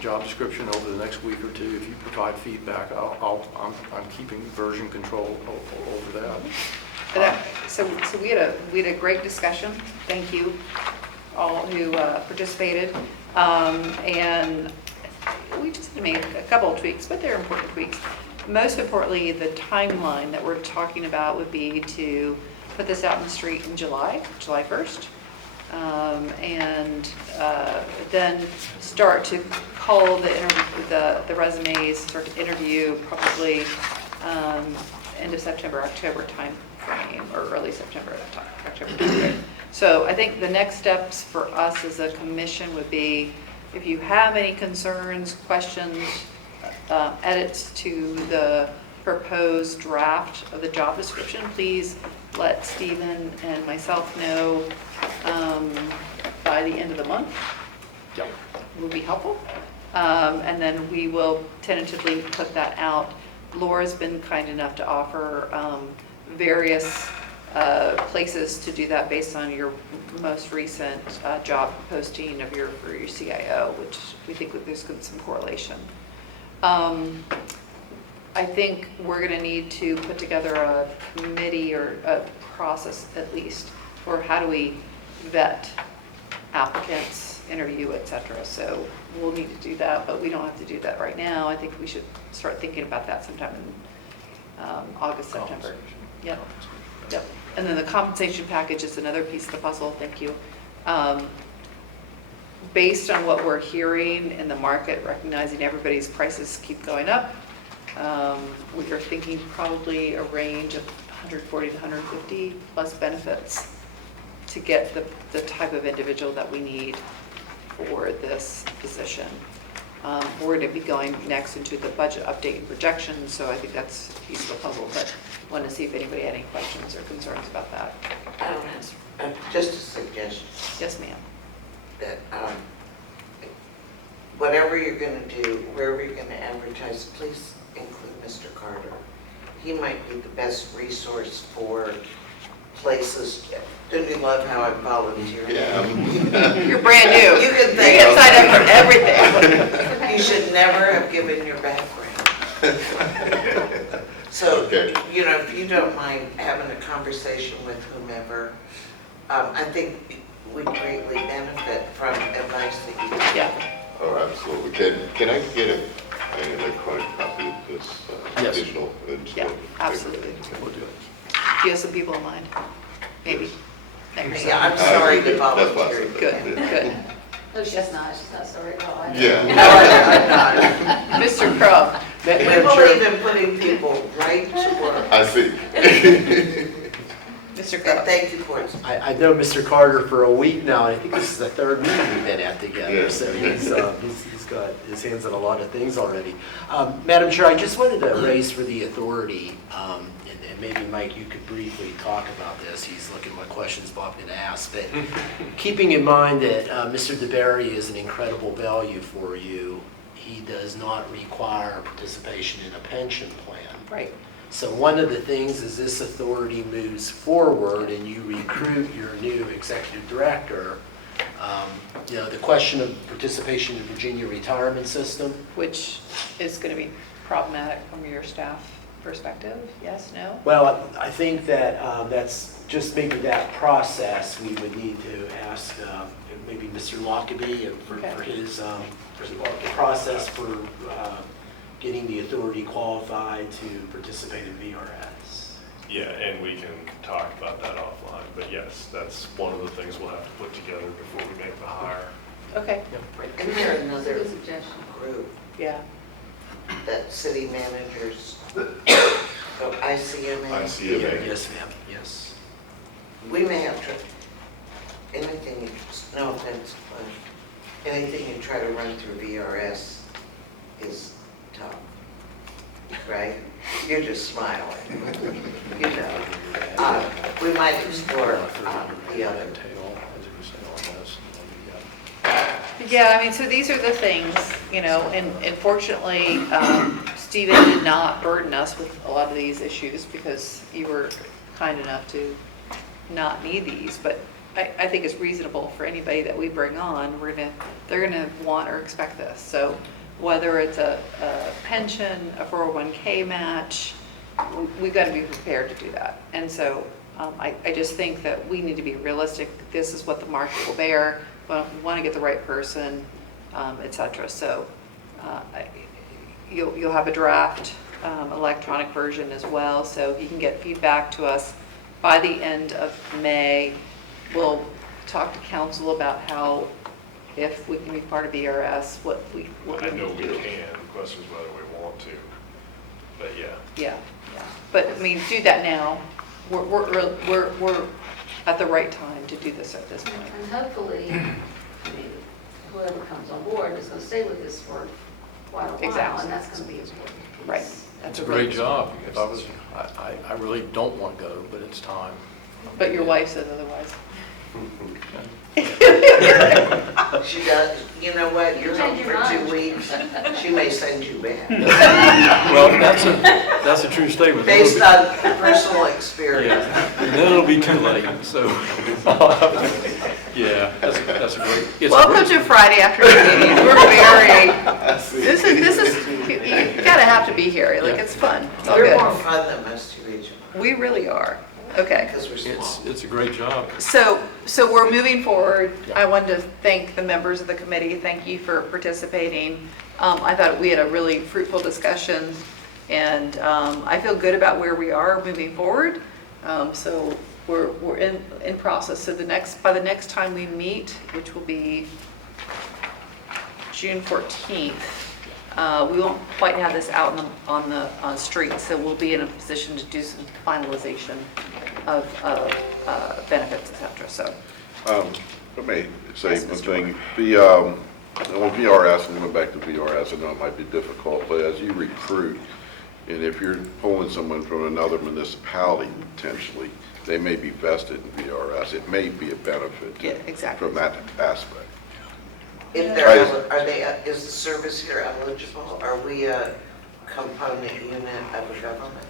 job description over the next week or two. If you provide feedback, I'm keeping version control over that. So we had a great discussion. Thank you all who participated. And we just made a couple of tweaks, but they're important tweaks. Most importantly, the timeline that we're talking about would be to put this out in the street in July 1st. And then start to call the resumes, start to interview probably end of September, October time frame, or early September, October time frame. So I think the next steps for us as a commission would be, if you have any concerns, questions, edits to the proposed draft of the job description, please let Stephen and myself know by the end of the month. Yep. Would be helpful. And then we will tentatively put that out. Laura's been kind enough to offer various places to do that based on your most recent job posting for your CIO, which we think that there's some correlation. I think we're going to need to put together a committee or a process at least for how do we vet applicants, interview, et cetera. So we'll need to do that, but we don't have to do that right now. I think we should start thinking about that sometime in August, September. Yep. Yep. And then the compensation package is another piece of the puzzle. Thank you. Based on what we're hearing in the market, recognizing everybody's prices keep going up, we are thinking probably a range of 140 to 150 plus benefits to get the type of individual that we need for this position. We're going to be going next into the budget update and projections, so I think that's a piece of the puzzle, but I want to see if anybody had any questions or concerns about that. I don't have, just a suggestion. Yes, ma'am. That whatever you're going to do, wherever you're going to advertise, please include Mr. Carter. He might be the best resource for places. Don't you love how I'm volunteering? Yeah. You're brand new. You can You think get signed up for everything. you should never have given your background. So, Okay. you know, if you don't mind having a conversation with whomever, I think we greatly benefit from advice that you give. Yeah. Oh, absolutely. Can I get an electronic copy of this Yes. digital? Yeah, absolutely. We'll do it. Do you have some people in mind? Maybe. Thanks. Yeah, I'm sorry to That's why I volunteer. said Good, that. good. No, she's not sorry at all. Yeah. No, I'm not. Mr. Crow. We believe in putting people right to work. I see. Mr. And Crow. thank you for it. I've known Mr. Carter for a week now. I think this is the third meeting we've been at together, Yeah. so he's got his hands on a lot of things already. Madam Chair, I just wanted to raise for the authority, and maybe Mike, you could briefly talk about this. He's looking what questions Bob can ask, but keeping in mind that Mr. DeBerry is an incredible value for you, he does not require participation in a pension plan. Right. So one of the things as this authority moves forward and you recruit your new executive director, the question of participation in the Virginia retirement system. Which is going to be problematic from your staff perspective? Yes, no? Well, I think that that's just maybe that process we would need to ask maybe Mr. Lockaby for his process for getting the authority qualified to participate in VRS. Yeah, and we can talk about that offline, but yes, that's one of the things we'll have to put together before we make the hire. Okay. And there another Good suggestion. group Yeah. that city managers, so ICMA. ICMA. Yes, ma'am, yes. We may have to, anything, no offense, but anything you try to run through VRS is tough, right? You're just smiling, you know. We might explore the other. Yeah, I mean, so these are the things, and fortunately, Stephen did not burden us with a lot of these issues because you were kind enough to not need these, but I think it's reasonable for anybody that we bring on, they're gonna want or expect this. So whether it's a pension, a 401k match, we've got to be prepared to do that. And so I just think that we need to be realistic. This is what the market will bear. We want to get the right person, et cetera. So you'll have a draft electronic version as well, so you can get feedback to us by the end of May, we'll talk to council about how, if we can be part of ERS, what we I know need we to do. can, the question is whether we want to, but yeah. Yeah, yeah. But, I mean, do that now. We're at the right time to do this at this point. And hopefully, I mean, whoever comes on board is going to stay with this for quite a while, Exactly. and that's going to be important. Right. It's a great job. If I was, I really don't want to go, but it's time. But your wife says otherwise. She does, you know what, you're home Change for your 2 mind. weeks, she may send you back, Well, that's a true statement. based on personal experience. Yeah, and then it'll be too late, so. Yeah, that's a great. it's a Welcome great- to Friday afternoon meetings. We're very, this is, you gotta have to be here. Like, Yeah. it's fun. It's all We're more good. fun than most of regional, We really are. Okay. because we're small. It's a great job. So we're moving forward. Yeah. I wanted to thank the members of the committee. Thank you for participating. I thought we had a really fruitful discussion, and I feel good about where we are moving forward. So we're in process. So by the next time we meet, which will be June 14th, we won't quite have this out on the street, so we'll be in a position to do some finalization of benefits, et cetera. So, Let me say one thing. The, with VRS, and going back to VRS, I know it might be difficult, but as you recruit, and if you're pulling someone from another municipality potentially, they may be vested in VRS. It may be a benefit yeah, exactly. from that aspect. If they're, are they, is the service here eligible? Are we a component unit of the government?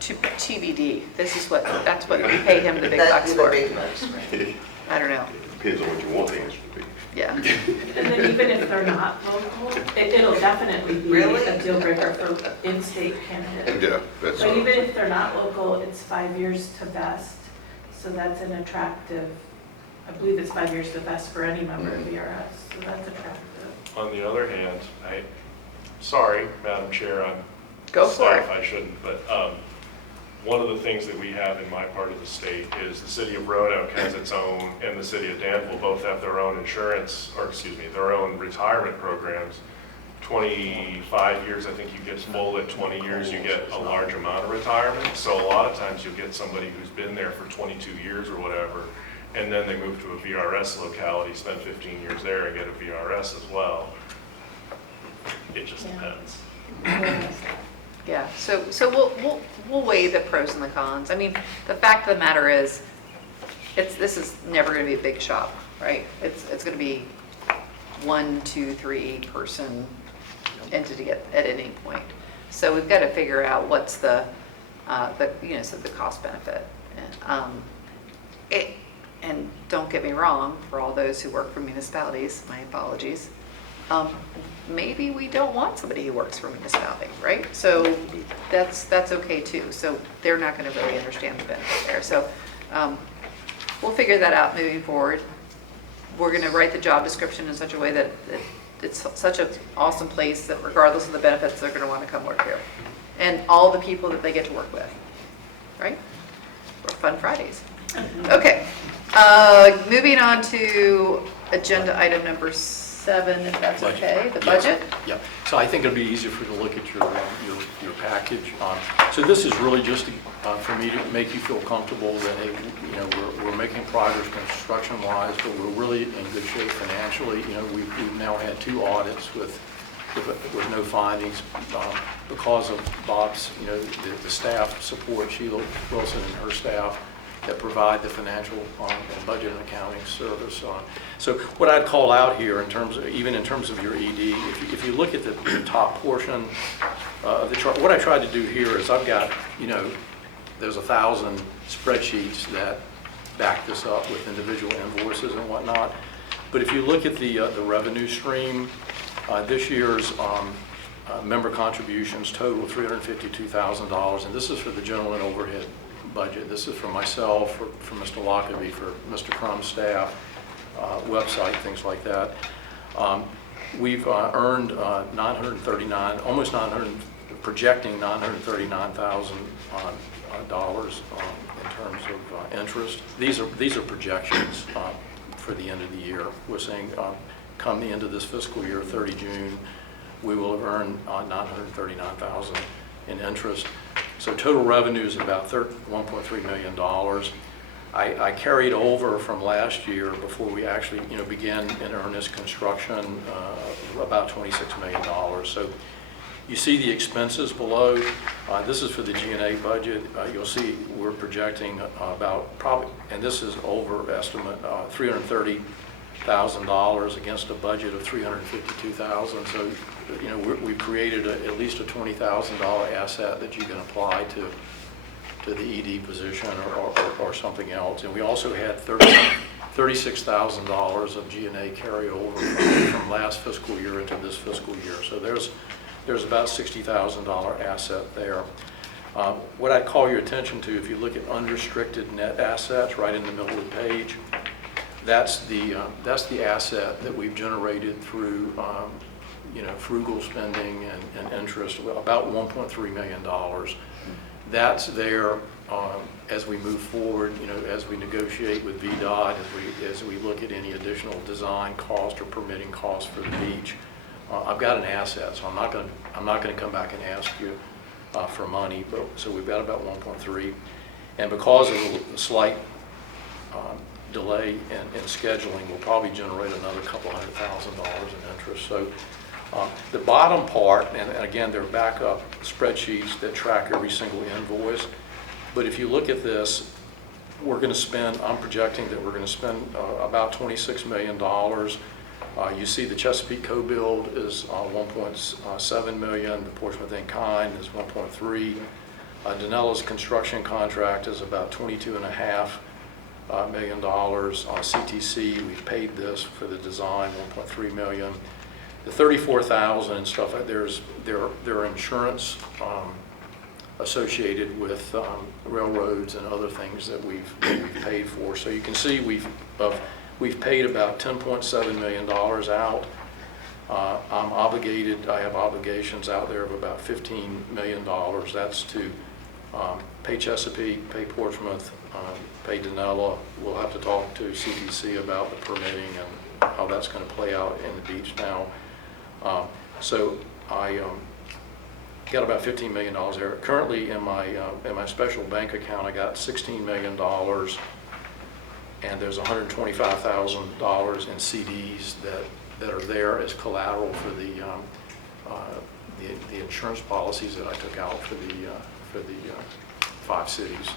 To TBD, that's what we pay him the big bucks That's the for. big bucks, right? I don't know. Depends on what you want the answer to be. Yeah. And then even if they're not local, it'll definitely be Really? a deal breaker for in-state candidates. Yeah, that's. But even if they're not local, it's 5 years to vest, so that's an attractive, I believe it's 5 years to vest for any member of VRS, so that's attractive. On the other hand, sorry, Madam Chair, I'm Go for staff, it. I shouldn't, but one of the things that we have in my part of the state is the city of Roanoke has its own, and the city of Danville both have their own insurance, or excuse me, their own retirement programs. 25 years, I think you get full. At 20 years, you get a large amount of retirement. So a lot of times you'll get somebody who's been there for 22 years or whatever, and then they move to a VRS locality, spend 15 years there and get a VRS as well. It just depends. Yeah, so we'll weigh the pros and the cons. I mean, the fact of the matter is, this is never going to be a big shop, right? It's going to be 1, 2, 3 person entity at any point. So we've got to figure out what's the cost benefit. And don't get me wrong, for all those who work for municipalities, my apologies. Maybe we don't want somebody who works for a municipality, right? So that's okay too. So they're not going to really understand the benefit there. So we'll figure that out moving forward. We're going to write the job description in such a way that it's such an awesome place that regardless of the benefits, they're going to want to come work here. And all the people that they get to work with, right? Or Fun Fridays. Okay, moving on to agenda item number 7, if that's okay, the budget. Yeah, so I think it'll be easier for you to look at your package. So this is really just for me to make you feel comfortable that, hey, we're making progress construction-wise, but we're really in good shape financially. We've now had 2 audits with no findings because of Bob's, the staff support, Sheila Wilson and her staff, that provide the financial and budget and accounting service. So what I'd call out here even in terms of your ED, if you look at the top portion of the chart, what I tried to do here is I've got, there's 1,000 spreadsheets that back this up with individual invoices and whatnot. But if you look at the revenue stream, this year's member contributions total $352,000, and this is for the general and overhead budget. This is for myself, for Mr. Lockaby, for Mr. Crumb's staff, website, things like that. We've earned almost 900, projecting $939,000 dollars in terms of interest. These are projections for the end of the year. We're saying come the end of this fiscal year, 30 June, we will have earned $939,000 in interest. So total revenue is about $1.3 million. I carried over from last year before we actually, began in earnest construction, about $26 million. So you see the expenses below. This is for the G&A budget. You'll see we're projecting about probably, and this is over estimate, $330,000 against a budget of $352,000. So, we've created at least a $20,000 asset that you can apply to the ED position or something else. And we also had $36,000 of G&A carryover from last fiscal year into this fiscal year. So there's about $60,000 asset there. What I'd call your attention to, if you look at unrestricted net assets right in the middle of the page, that's the asset that we've generated through frugal spending and interest, about $1.3 million. That's there as we move forward, as we negotiate with VDOT, as we look at any additional design cost or permitting costs for the beach. I've got an asset, so I'm not going to come back and ask you for money. But so we've got about 1.3, and because of the slight delay in scheduling, we'll probably generate another couple $100,000 in interest. So the bottom part, and again, there are backup spreadsheets that track every single invoice. But if you look at this, we're going to spend, I'm projecting that we're going to spend about $26 million. You see the Chesapeake co-build is $1.7 million. The Portsmouth in-kind is $1.3. Danella's construction contract is about $22.5 million. CTC, we've paid this for the design, $1.3 million. The $34,000 and stuff, there are insurance associated with railroads and other things that we've paid for. So you can see we've paid about $10.7 million out. I'm obligated, I have obligations out there of about $15 million. That's to pay Chesapeake, pay Portsmouth, pay Danella. We'll have to talk to CTC about the permitting and how that's going to play out in the beach now. So I got about $15 million there. Currently in my special bank account, I got $16 million, and there's $125,000 in CDs that are there as collateral for the insurance policies that I took out for the 5 cities.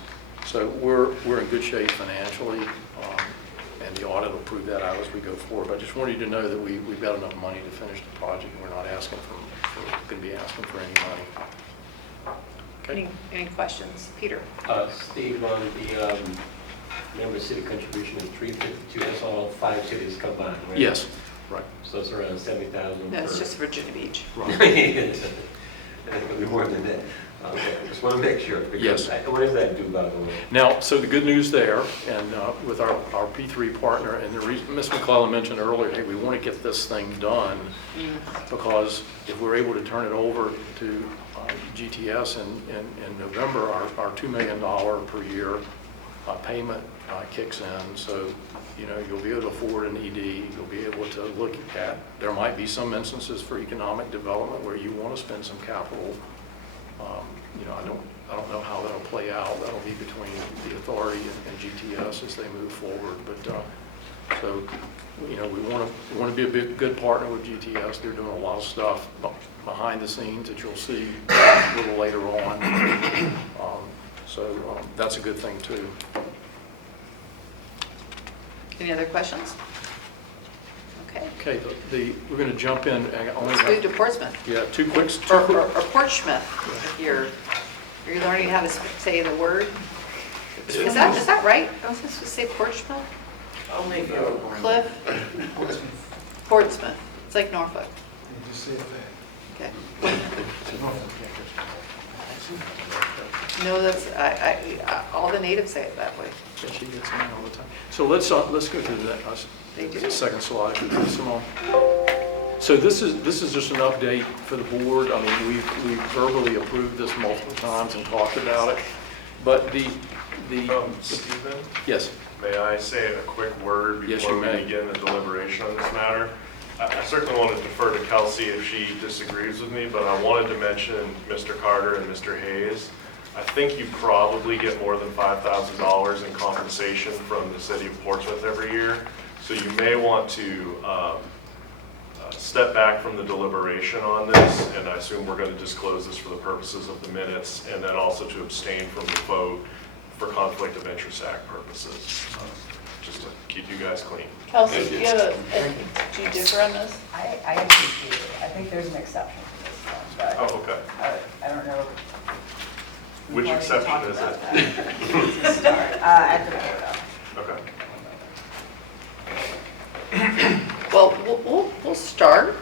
So we're in good shape financially. And the audit will prove that out as we go forward. But I just wanted you to know that we've got enough money to finish the project. We're not asking going to be asking for any money. Okay. Any questions? Peter? Steve, on the member city contribution is $352. That's all 5 cities combined, right? Yes, right. So it's around $70,000. No, it's just Virginia Beach. Right. It's going to be more than that. Okay, I just want to make sure. Yes. What does that do, by the way? Now, so the good news there, and with our P3 partner, and the reason Ms. McClellan mentioned earlier, hey, we want to get this thing done because if we're able to turn it over to GTS in November, our $2 million per year payment kicks in. So, you'll be able to afford an ED. You'll be able to look at, there might be some instances for economic development where you want to spend some capital. I don't know how that'll play out. That'll be between the authority and GTS as they move forward. But so, we want to be a good partner with GTS. They're doing a lot of stuff behind the scenes that you'll see a little later on. So that's a good thing too. Any other questions? Okay. Okay. We're going to jump in. Let's move to Portsmouth. Yeah, two quick. Or Portsmouth. You're learning how to say the word. Is that right? I was supposed to say Portsmouth? I'll make you a Cliff? Portsmouth. It's like Norfolk. You just say that. Okay. No, that's, all the natives say it that way. Yeah, she gets mine all the time. So let's go to the second slide, Simone. So this is just an update for the board. I mean, we've verbally approved this multiple times and talked about it. But the, Stephen, yes, may I say a quick word Yes, before you we may. begin the deliberation on this matter? I certainly want to defer to Kelsey if she disagrees with me, but I wanted to mention Mr. Carter and Mr. Hayes. I think you probably get more than $5,000 in compensation from the city of Portsmouth every year. So you may want to step back from the deliberation on this, and I assume we're going to disclose this for the purposes of the minutes, and then also to abstain from the vote for Conflict of Interest Act purposes, just to keep you guys clean. Kelsey, do you have do you differ on this? I appreciate it. I think there's an exception to this one, Oh, but okay. I don't know. Which We wanted to talk exception is about it? that to start, at the board. Okay. Well, we'll start,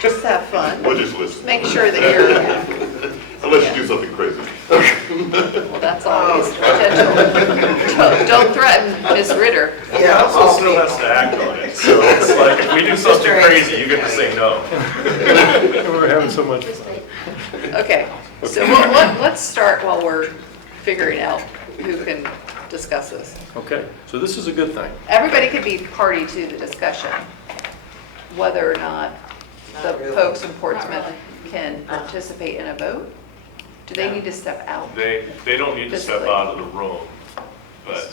just have fun. We'll just listen. Make sure that you're, Unless you do something crazy. well, that's always potential. Don't threaten Ms. Ritter. The Yeah, council still has to act on it, so it's like, if we do something crazy, you get to say no. We're having so much fun. Okay, so let's start while we're figuring out who can discuss this. okay, so this is a good thing. Everybody could be party to the discussion, whether or not the Not really. folks in Portsmouth can participate in a vote. Do they need to step out? They don't need to step Physically. out of the room, but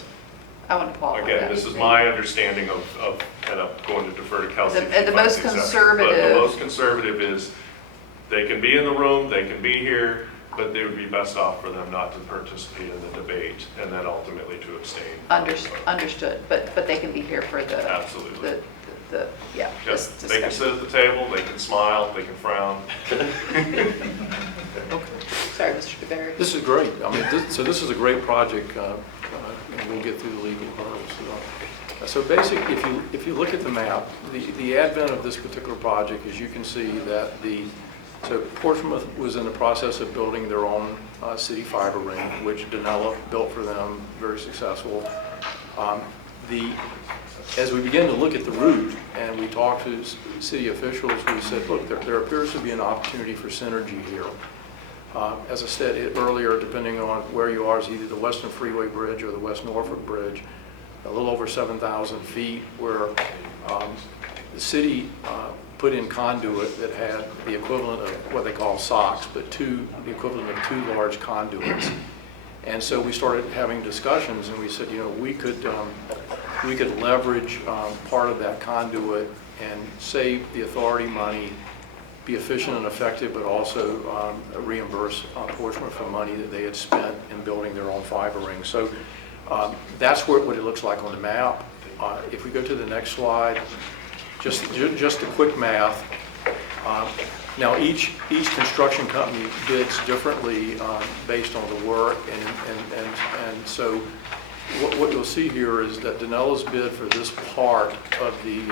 I want to qualify again, that. this is my understanding of, and I'm going to defer to Kelsey. The- if she the finds most exception. conservative- But the most conservative is, they can be in the room, they can be here, but it would be best off for them not to participate in the debate, and then ultimately to abstain. Understood, but they can be here for the, Absolutely. yeah, Yes, this they can discussion. sit at the table, they can smile, they can frown. Sorry, Mr. DeBerry. This is great. I mean, this is a great project, and we'll get through the legal hurdles. So basically, if you look at the map, the advent of this particular project, as you can see that so Portsmouth was in the process of building their own city fiber ring, which Danella built for them, very successful. As we began to look at the route and we talked to city officials, we said, look, there appears to be an opportunity for synergy here. As I said earlier, depending on where you are, is either the Western Freeway Bridge or the West Norfolk Bridge, a little over 7,000 feet, where the city put in conduit that had the equivalent of what they call socks, but the equivalent of 2 large conduits. And so we started having discussions, and we said, we could leverage part of that conduit and save the authority money, be efficient and effective, but also reimburse Portsmouth for money that they had spent in building their own fiber ring. So that's what it looks like on the map. If we go to the next slide, just a quick math. Now, each construction company bids differently based on the work, and so what you'll see here is that Danella's bid for this part of the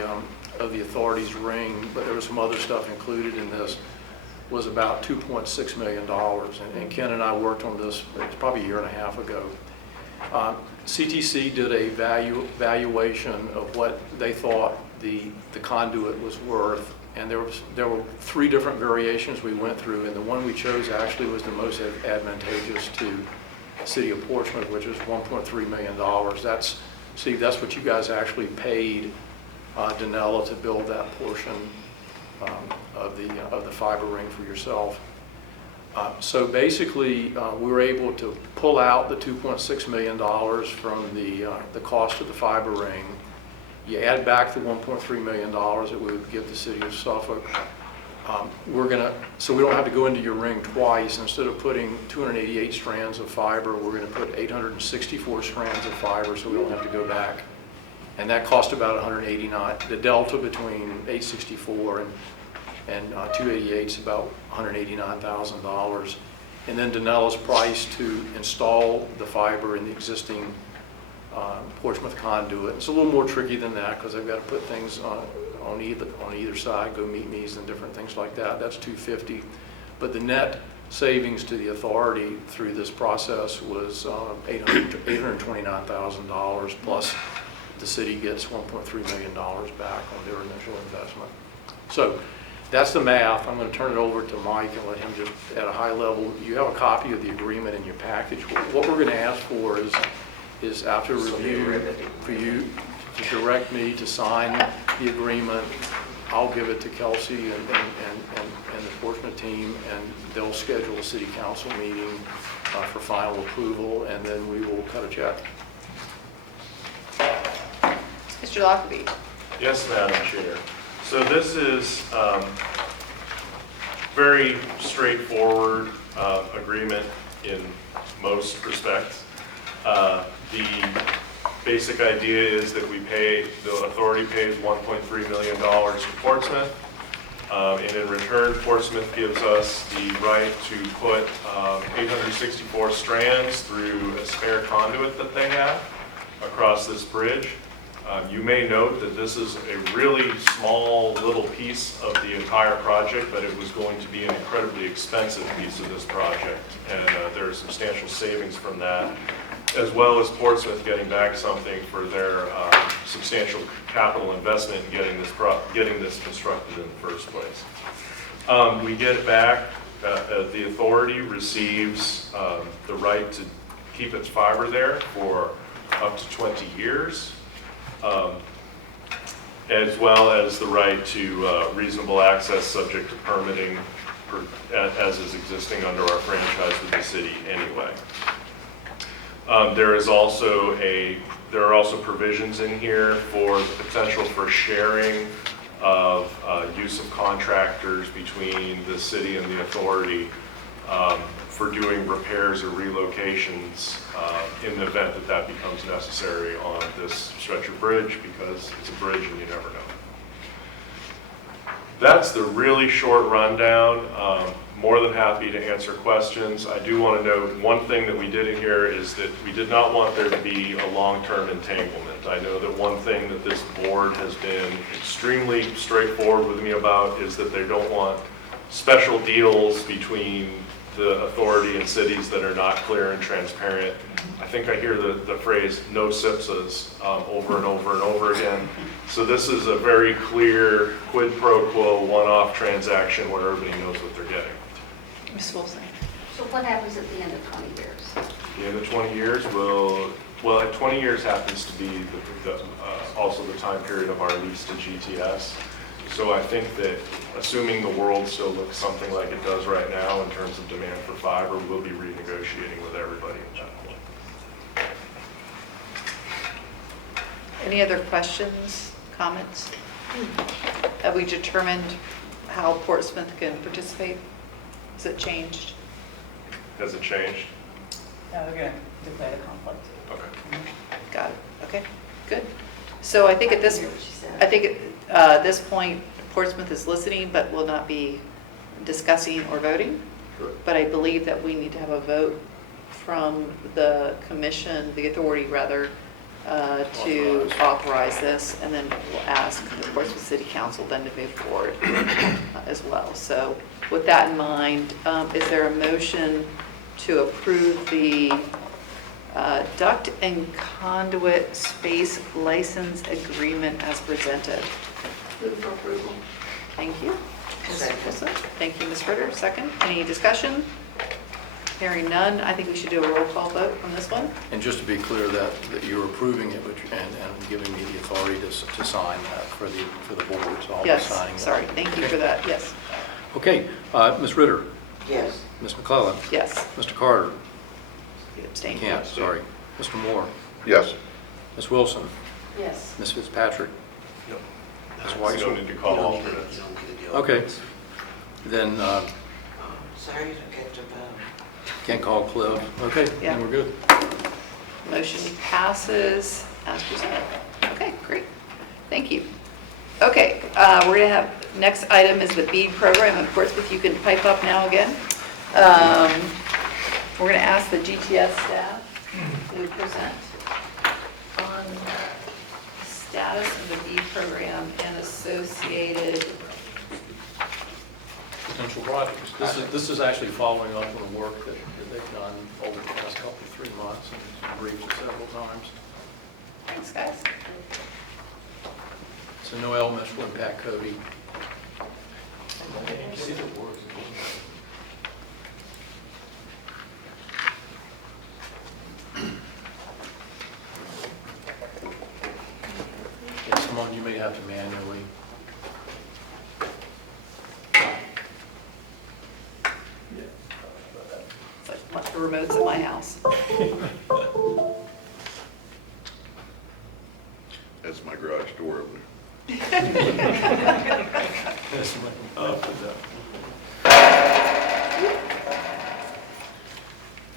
authority's ring, but there was some other stuff included in this, was about $2.6 million. And Ken and I worked on this, it was probably a year and a half ago. CTC did a valuation of what they thought the conduit was worth, and there were 3 different variations we went through, and the one we chose actually was the most advantageous to the city of Portsmouth, which is $1.3 million. That's what you guys actually paid Danella to build that portion of the fiber ring for yourself. So basically, we were able to pull out the $2.6 million from the cost of the fiber ring. You add back the $1.3 million that we would give the city of Suffolk. So we don't have to go into your ring twice. Instead of putting 288 strands of fiber, we're going to put 864 strands of fiber, so we don't have to go back. And that cost about $189. The delta between 864 and 288 is about $189,000. And then Danella's price to install the fiber in the existing Portsmouth conduit. It's a little more tricky than that because they've got to put things on either side, go meet me's and different things like that. That's $250. But the net savings to the authority through this process was $829,000, plus the city gets $1.3 million back on their initial investment. So That's the math. I'm going to turn it over to Mike and let him just, at a high level, you have a copy of the agreement in your package. What we're going to ask for is after review, for you to direct me to sign the agreement. I'll give it to Kelsey and the Portsmouth team, and they'll schedule a city council meeting for final approval, and then we will cut a check. Mr. Lockerbie? Yes, Madam Chair. So this is very straightforward agreement in most respects. The basic idea is that the authority pays $1.3 million to Portsmouth. And in return, Portsmouth gives us the right to put 864 strands through a spare conduit that they have across this bridge. You may note that this is a really small little piece of the entire project, but it was going to be an incredibly expensive piece of this project. And there are substantial savings from that, as well as Portsmouth getting back something for their substantial capital investment in getting this constructed in the first place. We get it back. The authority receives the right to keep its fiber there for up to 20 years. As well as the right to reasonable access subject to permitting as is existing under our franchise with the city anyway. There are also provisions in here for the potential for sharing of use of contractors between the city and the authority for doing repairs or relocations in the event that that becomes necessary on this stretch of bridge, because it's a bridge and you never know. That's the really short rundown. More than happy to answer questions. I do want to note one thing that we did in here is that we did not want there to be a long-term entanglement. I know that one thing that this board has been extremely straightforward with me about is that they don't want special deals between the authority and cities that are not clear and transparent. I think I hear the phrase no SIPSAs over and over and over again. So this is a very clear quid pro quo one-off transaction where everybody knows what they're getting. Ms. Wilson? So what happens at the end of 20 years? At the end of 20 years at 20 years happens to be also the time period of our lease to GTS. So I think that assuming the world still looks something like it does right now in terms of demand for fiber, we'll be renegotiating with everybody at that point. Any other questions, comments? Have we determined how Portsmouth can participate? Has it changed? Has it changed? No, they're going to declare the conflict. Okay. Got it, okay, good. So I think at this, I hear what she said. I think at this point, Portsmouth is listening, but will not be discussing or voting. Good. But I believe that we need to have a vote from the commission, the authority rather, to authorize this, and then we'll ask the Portsmouth City Council then to move forward as well. So with that in mind, is there a motion to approve the duct and conduit space license agreement as presented? Move for approval. Thank you. Ms. Second. Wilson. Thank you, Ms. Ritter. Second. Any discussion? Hearing none, I think we should do a roll call vote on this one. And just to be clear that you're approving it and giving me the authority to sign that for the board, so I'll be Yes, signing that. sorry. Thank you for that. Yes. Okay, Ms. Ritter, Yes. Ms. McClellan, Yes. Mr. Carter, You abstain. can't, sorry, Mr. Moore, Yes. Ms. Wilson, Yes. Ms. Fitzpatrick, Ms. You Weisel. don't need to call alternates. You don't need to deal Okay, with this. then Sorry to get to vote. can't call Cliff. Okay, Yeah. then we're good. Motion passes as presented. Okay, great. Thank you. Okay, we're going to have, next item is the BEAD program. Of course, if you can pipe up now again. We're going to ask the GTS staff to present on the status of the BEAD program and associated. Potential projects. This is actually following up on the work that they've done over the past couple, 3 months, and briefed it several times. Thanks, guys. So Noel, Mitchell, and Pat Cody. Yes, Simone, you may have to manually. It's like the remotes at my house. That's my garage door over there. Yes, Simone.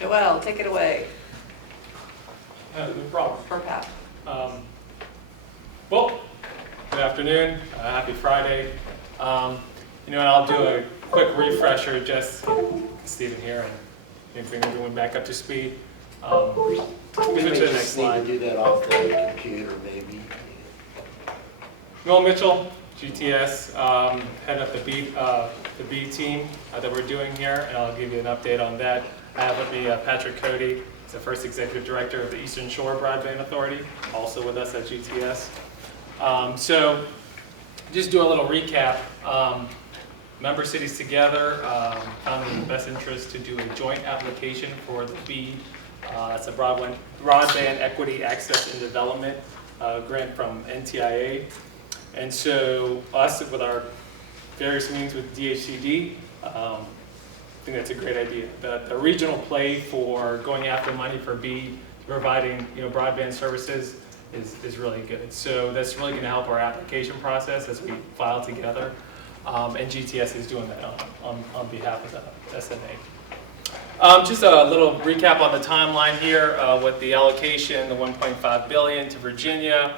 Noel, take it away. No problem. For Pat. Well, good afternoon, happy Friday. You know, and I'll do a quick refresher, just Stephen here, and bring everyone back up to speed. We We go may to the next just need to slide. do that off the computer, maybe. Noel Mitchell, GTS, head up the B team that we're doing here, and I'll give you an update on that. I have with me Patrick Cody, he's the first executive director of the Eastern Shore Broadband Authority, also with us at GTS. So, just do a little recap. Member cities together found it in the best interest to do a joint application for the BEAD. It's a Broadband Equity Access and Development grant from NTIA. And so us, with our various meetings with DHCD, I think that's a great idea. The regional play for going after money for BEAD, providing broadband services is really good. So that's really going to help our application process as we file together. And GTS is doing that on behalf of the SNA. Just a little recap on the timeline here with the allocation, the $1.5 billion to Virginia,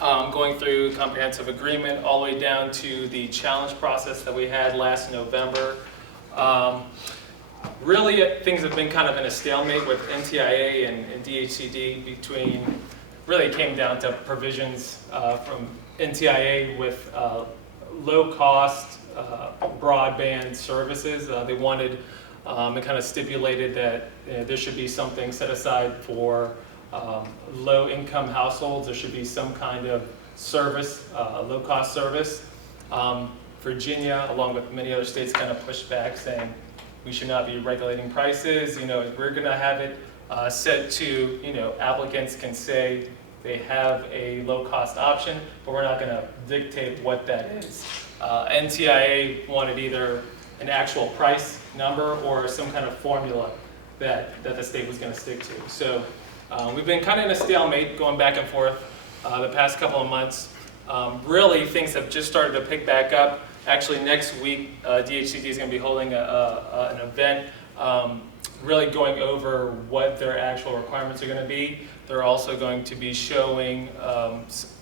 going through comprehensive agreement all the way down to the challenge process that we had last November. Really, things have been kind of in a stalemate with NTIA and DHCD between, really it came down to provisions from NTIA with low-cost broadband services. They wanted, it kind of stipulated that there should be something set aside for low-income households. There should be some kind of service, low-cost service. Virginia, along with many other states, kind of pushed back, saying we should not be regulating prices. We're going to have it set to, applicants can say they have a low-cost option, but we're not going to dictate what that is. NTIA wanted either an actual price number or some kind of formula that the state was going to stick to. So we've been kind of in a stalemate, going back and forth the past couple of months. Really, things have just started to pick back up. Actually, next week, DHCD is going to be holding an event really going over what their actual requirements are going to be. They're also going to be showing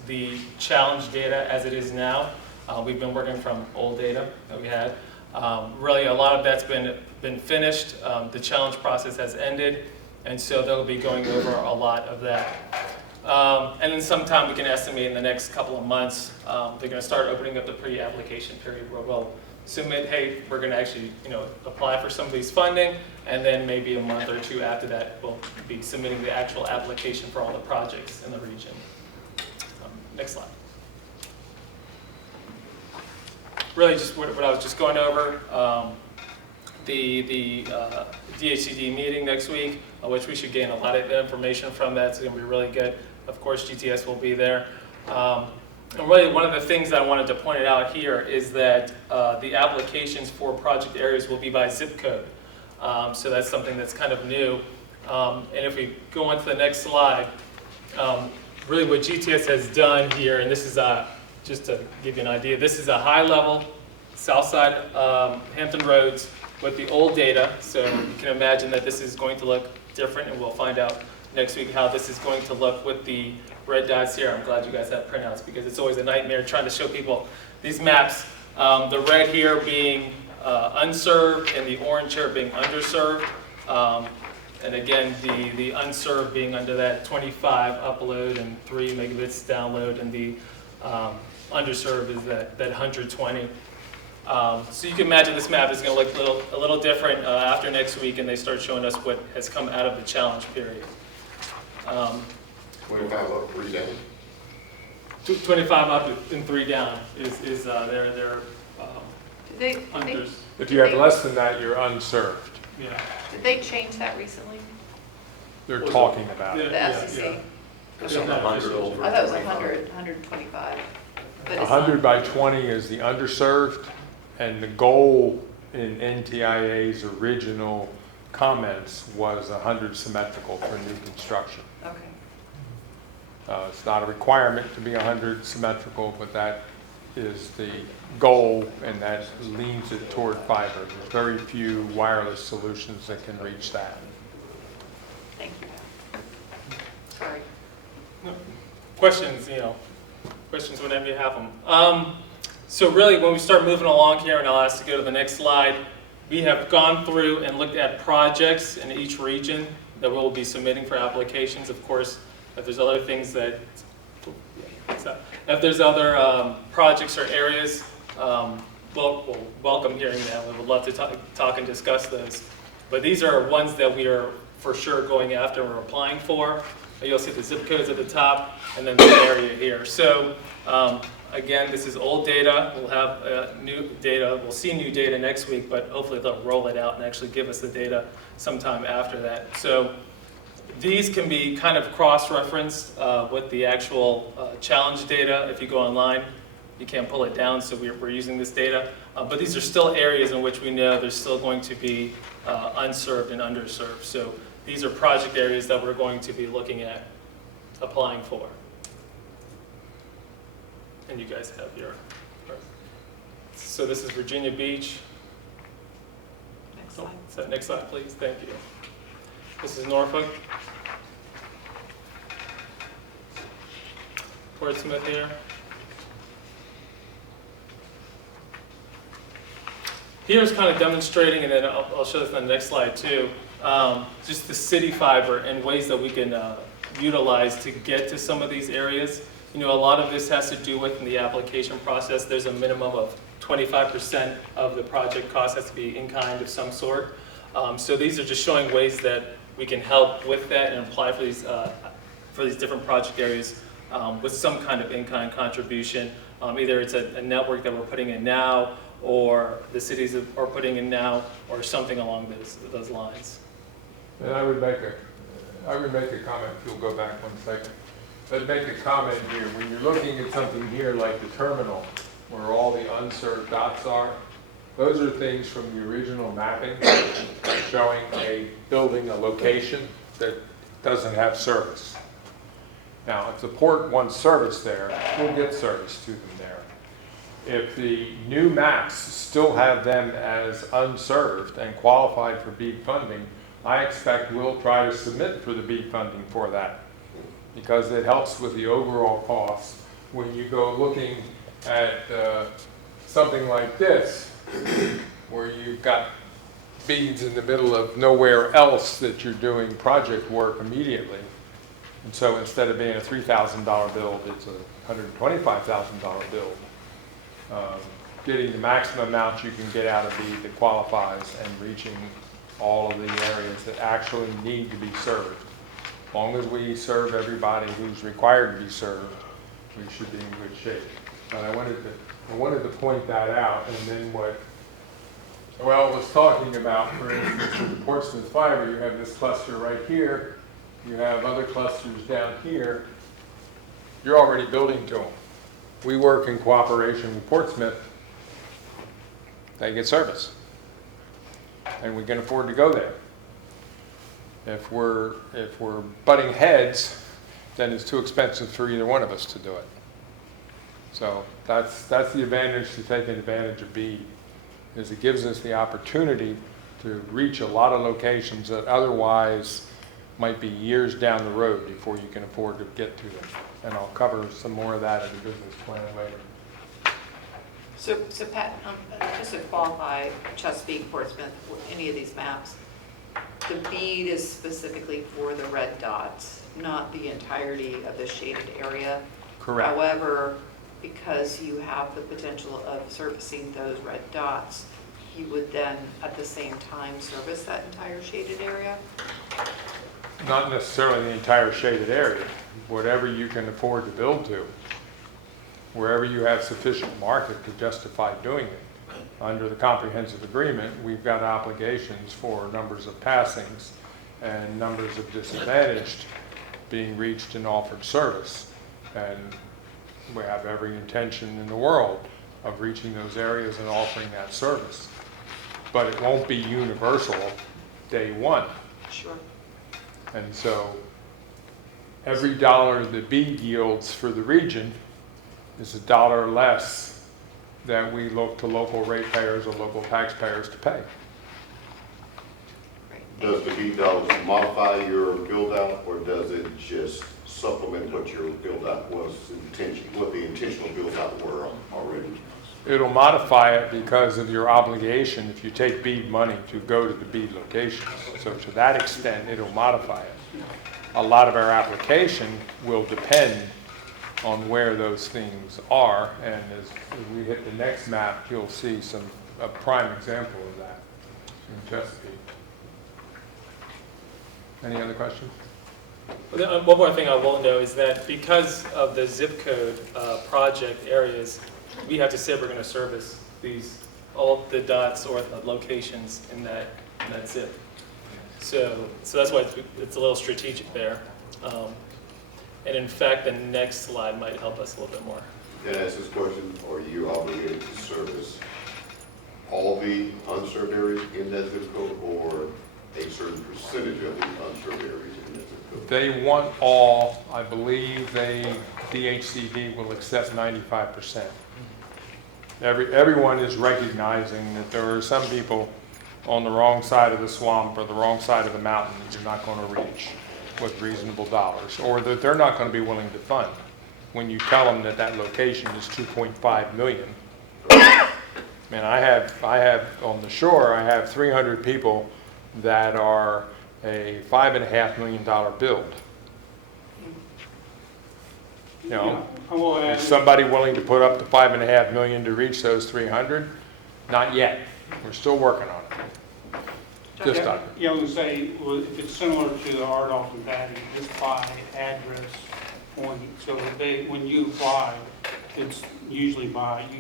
the challenge data as it is now. We've been working from old data that we had. Really, a lot of that's been finished. The challenge process has ended, and so they'll be going over a lot of that. And then sometime we can estimate in the next couple of months, they're going to start opening up the pre-application period where we'll submit, hey, we're going to actually apply for some of these funding, and then maybe a month or two after that, we'll be submitting the actual application for all the projects in the region. Next slide. Really just what I was just going over, the DHCD meeting next week, which we should gain a lot of information from that. It's going to be really good. Of course, GTS will be there. And really one of the things that I wanted to point out here is that the applications for project areas will be by zip code. So that's something that's kind of new. And if we go on to the next slide, really what GTS has done here, and this is just to give you an idea, this is a high-level Southside Hampton Roads with the old data. So you can imagine that this is going to look different, and we'll find out next week how this is going to look with the red dots here. I'm glad you guys have printouts because it's always a nightmare trying to show people these maps. The red here being unserved and the orange here being underserved. And again, the unserved being under that 25 upload and 3 megabits download, and the underserved is that 120. So you can imagine this map is going to look a little different after next week, and they start showing us what has come out of the challenge period. 25 up, 3 down. 25 up and 3 down is their If you have less than that, you're unserved. Yeah. Did they change that recently? They're talking about it. The SEC? It's not 100 over. I thought it was 100, 125. But it's 100 not. by 20 is the underserved, and the goal in NTIA's original comments was 100 symmetrical for new construction. Okay. It's not a requirement to be 100 symmetrical, but that is the goal, and that leans it toward fiber. There's very few wireless solutions that can reach that. Thank you. Sorry. Questions, questions whenever you have them. So really, when we start moving along here, and I'll ask to go to the next slide, we have gone through and looked at projects in each region that we'll be submitting for applications. Of course, if there's other things that, if there's other projects or areas, we'll welcome hearing that. We would love to talk and discuss those. But these are ones that we are for sure going after and we're applying for. You'll see the zip codes at the top and then the area here. So again, this is old data. We'll have new data. We'll see new data next week, but hopefully they'll roll it out and actually give us the data sometime after that. So these can be kind of cross-referenced with the actual challenge data. If you go online, you can't pull it down, so we're using this data. But these are still areas in which we know there's still going to be unserved and underserved. So these are project areas that we're going to be looking at applying for. And you guys have your, so this is Virginia Beach. Next slide. So next slide, please. Thank you. This is Norfolk. Portsmouth here. Here's kind of demonstrating, and then I'll show this on the next slide too, just the city fiber and ways that we can utilize to get to some of these areas. A lot of this has to do with in the application process. There's a minimum of 25% of the project cost has to be in kind of some sort. So these are just showing ways that we can help with that and apply for these different project areas with some kind of in-kind contribution. Either it's a network that we're putting in now, or the cities are putting in now, or something along those lines. And I would make a comment, if you'll go back 1 second. I'd make a comment here. When you're looking at something here like the terminal, where all the unserved dots are, those are things from the original mapping showing a building, a location that doesn't have service. Now, if the port wants service there, we'll get service to them there. If the new maps still have them as unserved and qualified for BEAD funding, I expect we'll try to submit for the BEAD funding for that, because it helps with the overall cost. When you go looking at something like this, where you've got beads in the middle of nowhere else that you're doing project work immediately, and so instead of being a $3,000 build, it's a $125,000 build. Getting the maximum amount you can get out of BEAD that qualifies and reaching all of the areas that actually need to be served. As long as we serve everybody who's required to be served, we should be in good shape. But I wanted to point that out, and then what Well was talking about, for instance, with the Portsmouth fiber, you have this cluster right here, you have other clusters down here, you're already building to them. We work in cooperation with Portsmouth, they get service, and we can afford to go there. If we're butting heads, then it's too expensive for either one of us to do it. So that's the advantage to taking advantage of BEAD, is it gives us the opportunity to reach a lot of locations that otherwise might be years down the road before you can afford to get to them. And I'll cover some more of that in the business plan later. So Pat, just to qualify Chesapeake, Portsmouth, any of these maps, the bead is specifically for the red dots, not the entirety of the shaded area. Correct. However, because you have the potential of servicing those red dots, you would then at the same time service that entire shaded area? Not necessarily the entire shaded area, whatever you can afford to build to, wherever you have sufficient market to justify doing it. under the comprehensive agreement, we've got obligations for numbers of passings and numbers of disadvantaged being reached and offered service. And we have every intention in the world of reaching those areas and offering that service. But it won't be universal day one. Sure. And so every dollar that BEAD yields for the region is a dollar less that we look to local ratepayers or local taxpayers to pay. Does the BEAD dollars modify your build out, or does it just supplement what your build out was what the intentional build out were already? It'll modify it because of your obligation if you take BEAD money to go to the BEAD locations. So to that extent, it'll modify it. A lot of our application will depend on where those things are, and as we hit the next map, you'll see a prime example of that in Chesapeake. Any other questions? One more thing I will know is that because of the zip code project areas, we have to say we're going to service all the dots or the locations in that zip. So that's why it's a little strategic there. And in fact, the next slide might help us a little bit more. Can I ask this question? Are you obligated to service all the unserved areas in that zip code, or a certain percentage of the unserved areas in that zip code? They want all. I believe DHCD will accept 95%. Everyone is recognizing that there are some people on the wrong side of the swamp or the wrong side of the mountain that you're not going to reach with reasonable dollars, or that they're not going to be willing to fund. When you tell them that that location is 2.5 million, man, I have on the shore, I have 300 people that are a $5.5 million build. You know, is somebody willing to put up the $5.5 million to reach those 300? Not yet. We're still working on it. Just under. Yeah, I was going to say, well, if it's similar to the RDOF and Patty, just by address point. So when you apply, it's usually by, you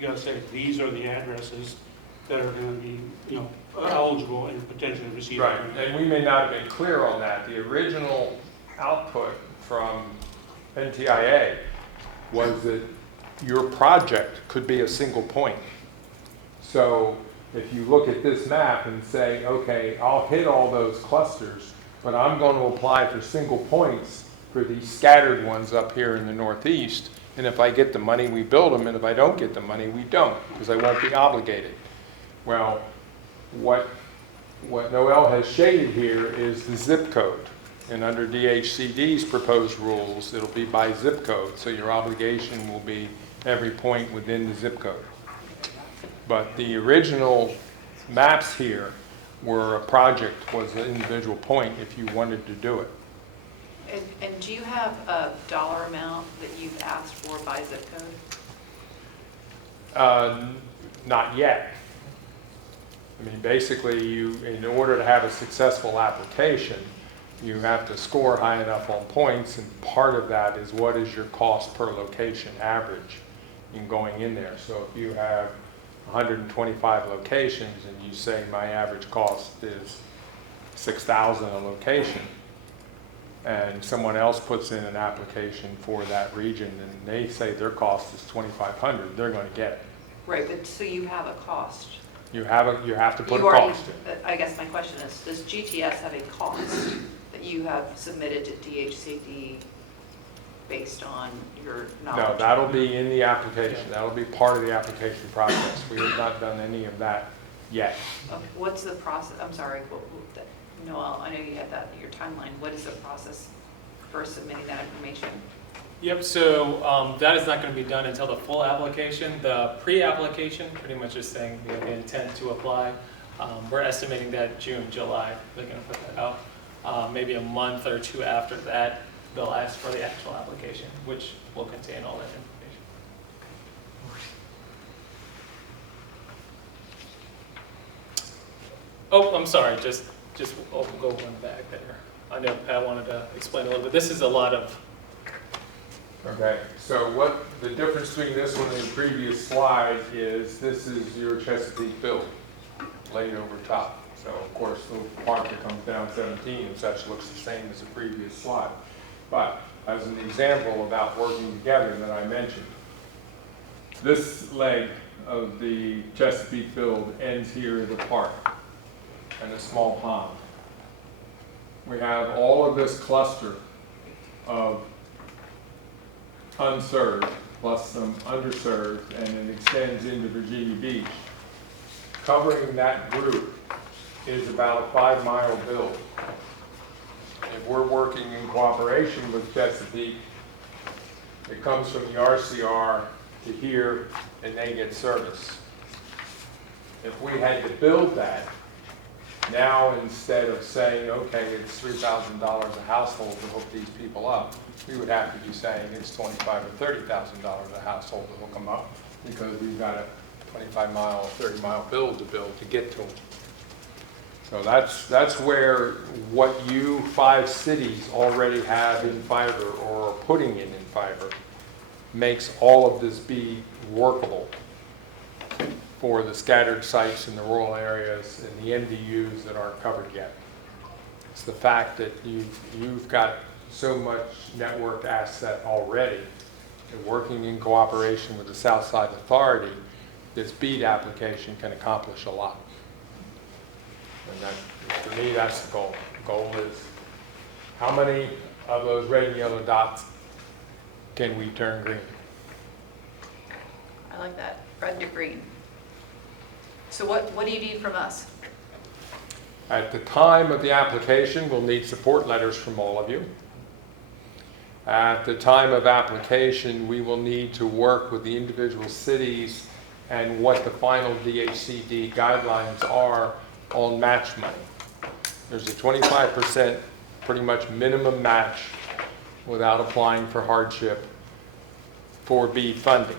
gotta say, these are the addresses that are going to be, eligible and potentially receive. Right, and we may not have been clear on that. The original output from NTIA was that your project could be a single point. So if you look at this map and say, okay, I'll hit all those clusters, but I'm going to apply for single points for these scattered ones up here in the Northeast, and if I get the money, we build them, and if I don't get the money, we don't, because I won't be obligated. Well, what Noel has shaded here is the zip code. And under DHCD's proposed rules, it'll be by zip code, so your obligation will be every point within the zip code. But the original maps here were a project, was an individual point if you wanted to do it. And do you have a dollar amount that you've asked for by zip code? Not yet. I mean, basically, in order to have a successful application, you have to score high enough on points, and part of that is what is your cost per location average in going in there. So if you have 125 locations and you say my average cost is $6,000 a location, and someone else puts in an application for that region and they say their cost is $2,500, they're going to get it. Right, but so you have a cost. You have to put a cost in. I guess my question is, does GTS have a cost that you have submitted to DHCD based on your knowledge? No, that'll be in the application. That'll be part of the application process. We have not done any of that yet. Okay, what's the process? I'm sorry, Noel, I know you had that in your timeline. What is the process for submitting that information? Yep, so that is not going to be done until the full application. The pre-application, pretty much just saying we have the intent to apply. We're estimating that June, July, they're going to put that out. Maybe a month or two after that, they'll ask for the actual application, which will contain all that information. Oh, I'm sorry, just I'll go one back there. I know Pat wanted to explain a little bit. This is a lot of Okay, so what the difference between this one and the previous slide is this is your Chesapeake build laid over top. So of course the part that comes down 17 and such looks the same as the previous slide. But as an example about working together that I mentioned, this leg of the Chesapeake build ends here at the park and a small pond. We have all of this cluster of unserved plus some underserved, and it extends into Virginia Beach. Covering that group is about a 5-mile build. If we're working in cooperation with Chesapeake, it comes from the RCR to here and they get service. If we had to build that, now instead of saying, okay, it's $3,000 a household to hook these people up, we would have to be saying it's $25,000 or $30,000 a household to hook them up, because we've got a 25-mile, 30-mile build to get to them. So that's where what you 5 cities already have in fiber or are putting in fiber makes all of this be workable for the scattered sites in the rural areas and the MDUs that aren't covered yet. It's the fact that you've got so much network asset already, and working in cooperation with the Southside Authority, this BEAD application can accomplish a lot. And that, for me, that's the goal. The goal is how many of those red and yellow dots can we turn green? I like that, red to green. So what do you need from us? At the time of the application, we'll need support letters from all of you. At the time of application, we will need to work with the individual cities and what the final DHCD guidelines are on match money. There's a 25% pretty much minimum match without applying for hardship for BEAD funding.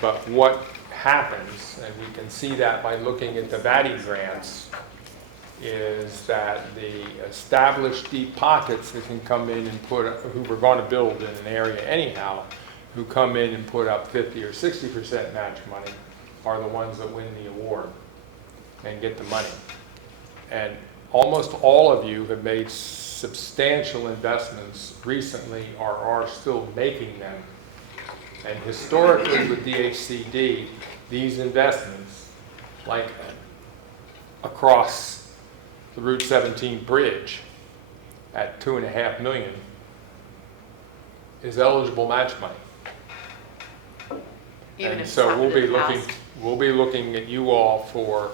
But what happens, and we can see that by looking at the VATI grants, is that the established deep pockets that can come in and put up, who we're going to build in an area anyhow, who come in and put up 50 or 60% match money are the ones that win the award and get the money. And almost all of you have made substantial investments recently or are still making them. And historically with DHCD, these investments, like across the Route 17 bridge at $2.5 million, is eligible match money. Even And if so it's happened in the past? we'll be looking at you all for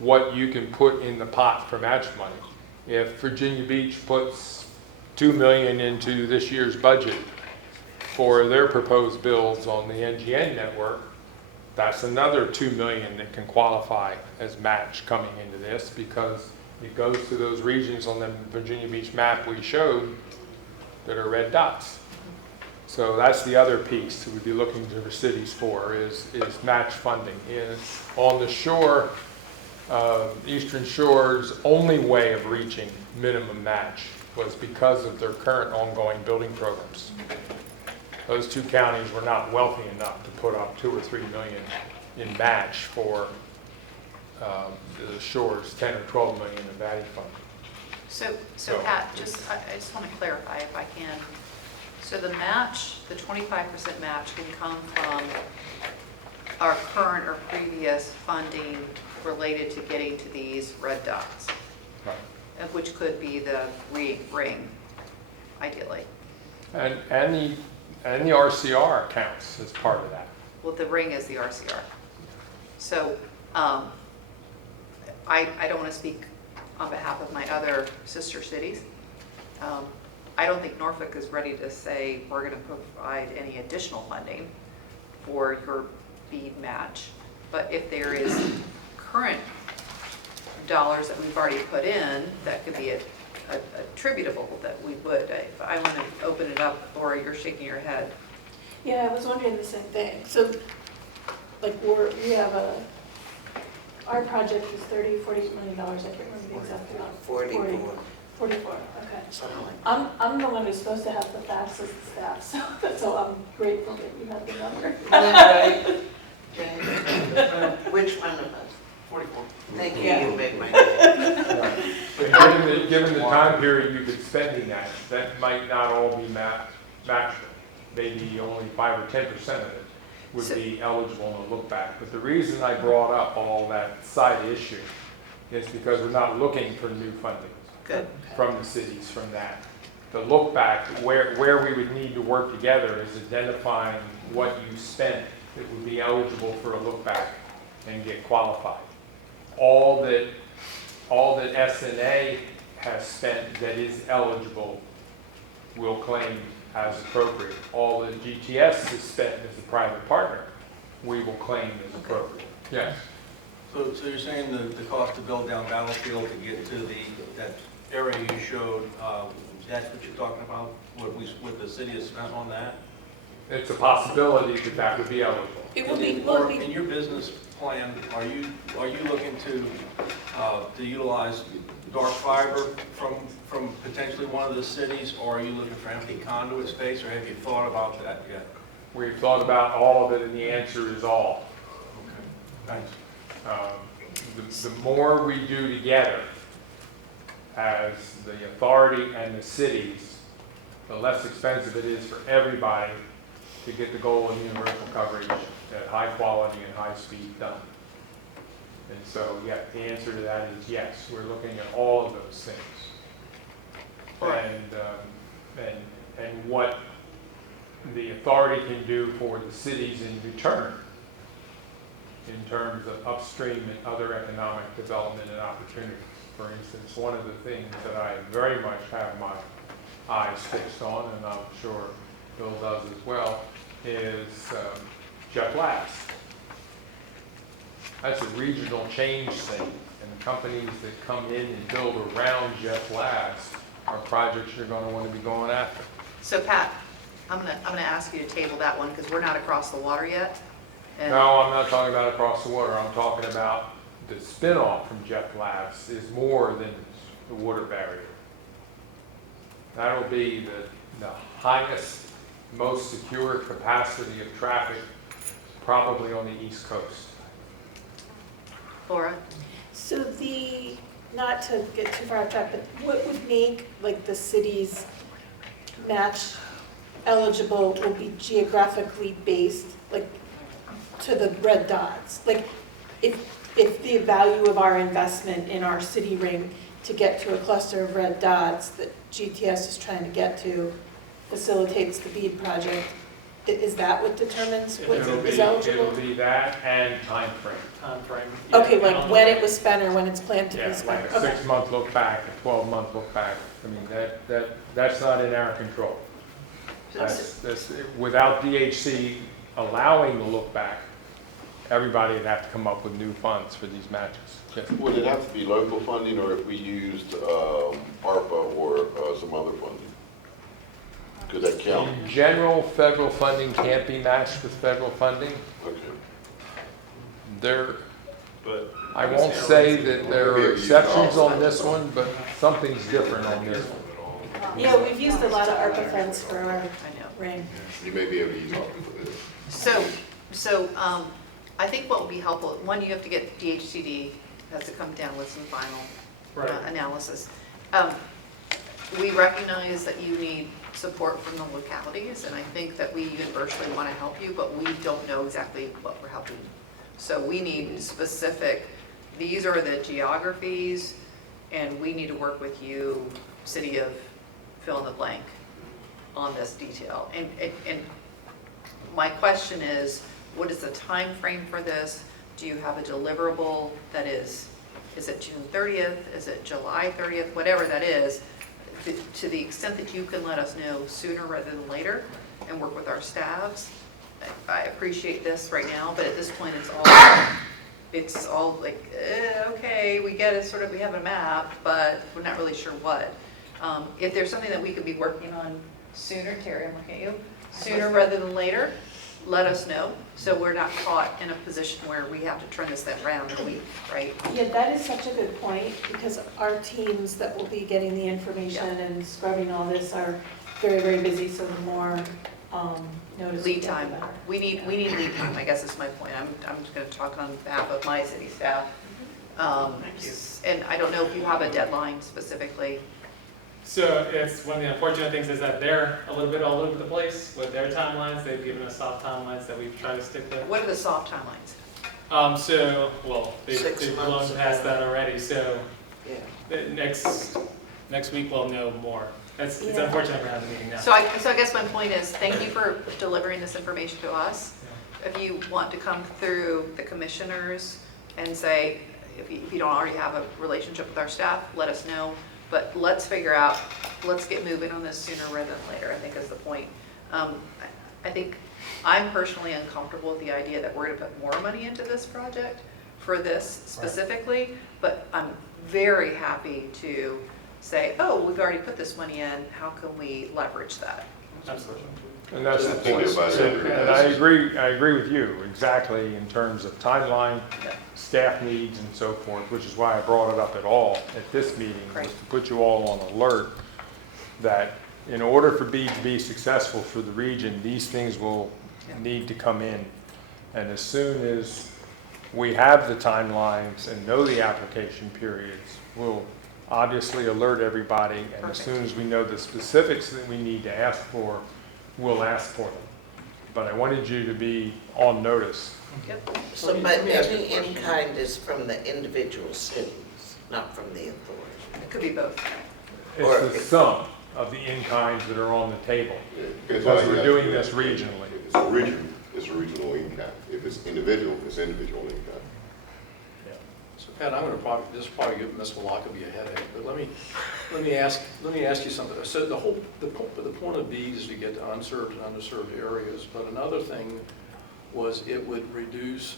what you can put in the pot for match money. If Virginia Beach puts $2 million into this year's budget for their proposed builds on the NGN network, that's another $2 million that can qualify as match coming into this, because it goes to those regions on the Virginia Beach map we showed that are red dots. So that's the other piece that we'd be looking to the cities for is match funding. On the shore, Eastern Shore's only way of reaching minimum match was because of their current ongoing building programs. Those 2 counties were not wealthy enough to put up $2 or $3 million in match for the shore's 10 or 12 million in value funding. So Pat, I just want to clarify if I can. So the match, the 25% match can come from our current or previous funding related to getting to these red dots, Right. which could be the ring, ideally. And the RCR counts as part of that. Well, the ring is the RCR. So I don't want to speak on behalf of my other sister cities. I don't think Norfolk is ready to say we're going to provide any additional funding for your BEAD match. But if there is current dollars that we've already put in, that could be attributable, that we would. I want to open it up. Laura, you're shaking your head. Yeah, I was wondering the same thing. So, like, we have our project is $40 million. I can't remember the exact amount. 44. 44, okay. something like I'm the one who's supposed to have the facts as the staff, so I'm grateful that you have the number. that. Which one of us? 44. Thank you, Yeah. you made my day. But given the time period you've been spending that might not all be matchable. Maybe only 5 or 10% of it would be eligible in a look back. But the reason I brought up all that side issue is because we're not looking for new funding Good. from the cities from that. The look back, where we would need to work together is identifying what you spent that would be eligible for a look back and get qualified. All that SNA has spent that is eligible will claim as appropriate. All that GTS has spent as a private partner, we will claim as appropriate. Yes. So you're saying the cost to build down Battlefield to get to that area you showed, that's what you're talking about? What the city has spent on that? It's a possibility that would be eligible. It will be, Or in your business plan, are you looking to utilize dark fiber from potentially one of the cities, or are you looking for empty conduit space, or have you thought about that yet? We've thought about all of it, and the answer is all. Okay, thanks. The more we do together as the authority and the cities, the less expensive it is for everybody to get the goal of universal coverage at high quality and high speed done. And so, yeah, the answer to that is yes. We're looking at all of those things. And what the authority can do for the cities in return in terms of upstream and other economic development and opportunities. For instance, one of the things that I very much have my eyes fixed on, and I'm sure Bill does as well, is Jeff Labs. That's a regional change thing, and the companies that come in and build around Jeff Labs are projects you're going to want to be going after. So Pat, I'm gonna ask you to table that one because we're not across the water yet. And No, I'm not talking about across the water. I'm talking about the spin-off from Jeff Labs is more than the water barrier. That'll be the highest, most secure capacity of traffic probably on the East Coast. Laura? So not to get too far off track, but what would make like the city's match eligible would be geographically based, like to the red dots. Like if the value of our investment in our city ring to get to a cluster of red dots that GTS is trying to get to facilitates the BEAD project, is that what determines what is eligible? It'll be that and time frame. Time frame. Okay, like when it was spent or when it's planned to be Yeah, spent. like a Okay. 6-month look back, a 12-month look back. I mean, that's not in our control. That's, without DHC allowing the look back, everybody would have to come up with new funds for these matches. Yes. Would it have to be local funding, or if we used ARPA or some other funding? Could that count? In general, federal funding can't be matched with federal funding. Okay. I won't say that there are exceptions on this one, but something's different on this one. Yeah, we've used a lot of ARPA funds for our ring. You may be able to use ARPA for this. So I think what will be helpful, one, you have to get DHCD, has to come down with some final analysis. We recognize that you need support from the localities, and I think that we universally want to help you, but we don't know exactly what we're helping. So we need specific, these are the geographies, and we need to work with you, city of fill in the blank, on this detail. And my question is, what is the time frame for this? Do you have a deliverable that is it June 30th? Is it July 30th? Whatever that is, to the extent that you can let us know sooner rather than later and work with our staffs. I appreciate this right now, but at this point it's all like, okay, we get it, sort of, we have a map, but we're not really sure what. If there's something that we could be working on sooner, Terry, I'm looking at you, sooner rather than later, let us know, so we're not caught in a position where we have to turn this thing around in a week, right? Yeah, that is such a good point, because our teams that will be getting the information and scrubbing all this are very, very busy, so the more notice we Lead get, the time. better. We need lead time, I guess is my point. I'm just gonna talk on behalf of my city staff. And I don't know if you have a deadline specifically. So it's one of the unfortunate things is that they're a little bit all over the place with their timelines. They've given us soft timelines that we've tried to stick to. What are the soft timelines? They've 6 blown months past ago. that already, so Yeah. next week we'll know more. It's Yeah. unfortunate we're having a meeting now. So I guess my point is, thank you for delivering this information to us. If you want to come through the commissioners and say, if you don't already have a relationship with our staff, let us know. But let's figure out, let's get moving on this sooner rather than later, I think is the point. I think I'm personally uncomfortable with the idea that we're gonna put more money into this project for this specifically, but I'm very happy to say, oh, we've already put this money in, how can we leverage that? Absolutely. And that's the Think point. about it. And I agree with you exactly in terms of timeline, staff needs and so forth, which is why I brought it up at all at this meeting, was to put you all on alert that in order for BEAD to be successful for the region, these things will need to come in. And as soon as we have the timelines and know the application periods, we'll obviously alert everybody. And as soon as we know the specifics that we need to ask for, we'll ask for them. But I wanted you to be on notice. Yep. So, but any in-kind is from the individual cities, not from the authority. It could be both. It's the sum of the in-kinds that are on the table, because we're doing this regionally. It's a regional in-kind. If it's individual, it's individual in-kind. So Pat, I'm going to this will probably give Ms. Malakaby a headache, but let me ask you something. So the point of BEAD is to get to unserved and underserved areas, but another thing was it would reduce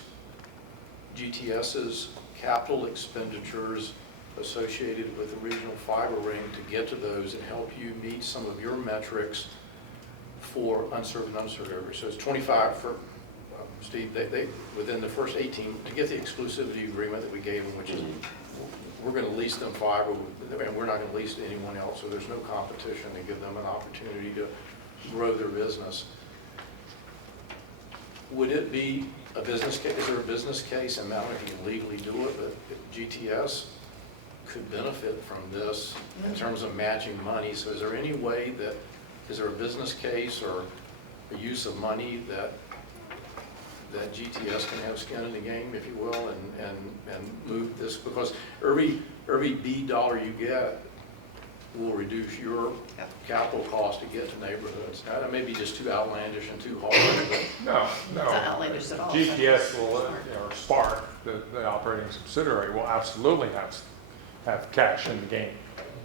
GTS's capital expenditures associated with the regional fiber ring to get to those and help you meet some of your metrics for unserved and underserved areas. So it's 25 for Steve, they within the first 18, to get the exclusivity agreement that we gave them, which is we're going to lease them fiber, and we're not going to lease to anyone else, so there's no competition to give them an opportunity to grow their business. Would it be a business case? Is there a business case, and I don't know if you can legally do it, but GTS could benefit from this in terms of matching money. So is there any way that, is there a business case or a use of money that GTS can have skin in the game, if you will, and move this? Because every B dollar you get will reduce your capital cost to get to neighborhoods. Now, that may be just too outlandish and too hard. No. It's not outlandish at all. GTS will, or Spark, the operating subsidiary, will absolutely have cash in the game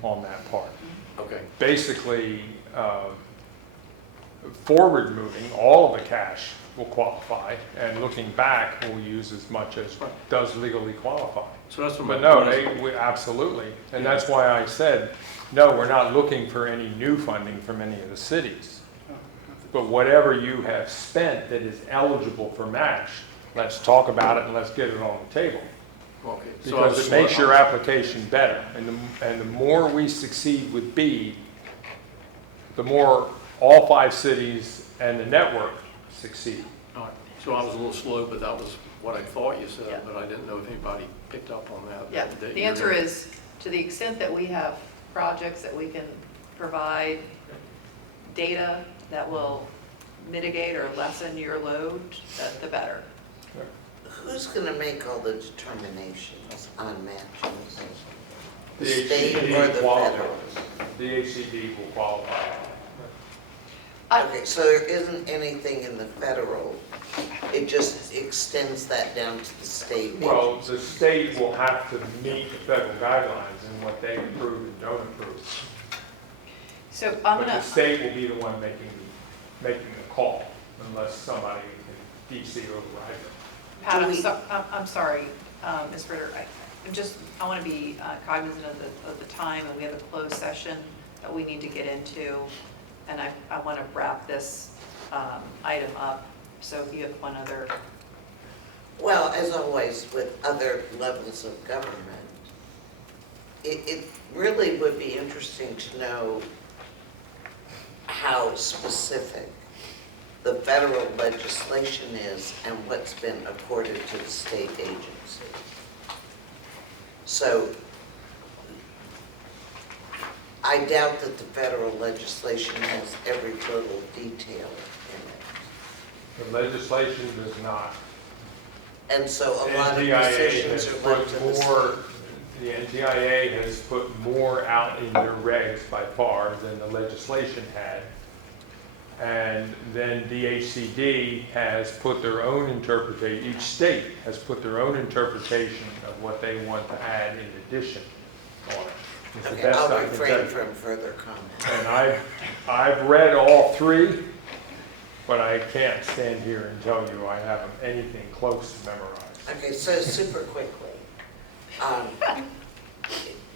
on that part. Okay. Basically, forward moving, all of the cash will qualify, and looking back, we'll use as much as does legally qualify. So that's what But no, absolutely. And that's why I said, no, we're not looking for any new funding from any of the cities. But whatever you have spent that is eligible for match, let's talk about it and let's get it on the table. Okay. Because it makes your application better. And the more we succeed with BEAD, the more all 5 cities and the network succeed. All right. So I was a little slow, but that was what I thought you said, but I didn't know if anybody picked up on that. Yeah, the answer is, to the extent that we have projects that we can provide data that will mitigate or lessen your load, the better. Who's going to make all the determinations on matches? The The state HCD or the qualifies. federal? The HCD will qualify. Okay, so there isn't anything in the federal, it just extends that down to the state? Well, the state will have to meet the federal guidelines and what they approve and don't approve. So But the state will be the one making the call, unless somebody in DC overrides it. Pat, I'm sorry, Ms. Ritter, I want to be cognizant of the time, and we have a closed session that we need to get into, and I want to wrap this item up. So if you have one other, Well, as always, with other levels of government, it really would be interesting to know how specific the federal legislation is and what's been accorded to the state agency. So I doubt that the federal legislation has every little detail in The legislation does not. it. And so a lot of NTIA decisions has are left put to the state. more, the NTIA has put more out in their regs by far than the legislation had. And then DHCD has put their own interpretation, each state has put their own interpretation of what they want to add in addition on it. It's the Okay, best I'll I can tell refrain you. from further comment. And I've read all three, but I can't stand here and tell you I have anything close to memorized. Okay, so super quickly.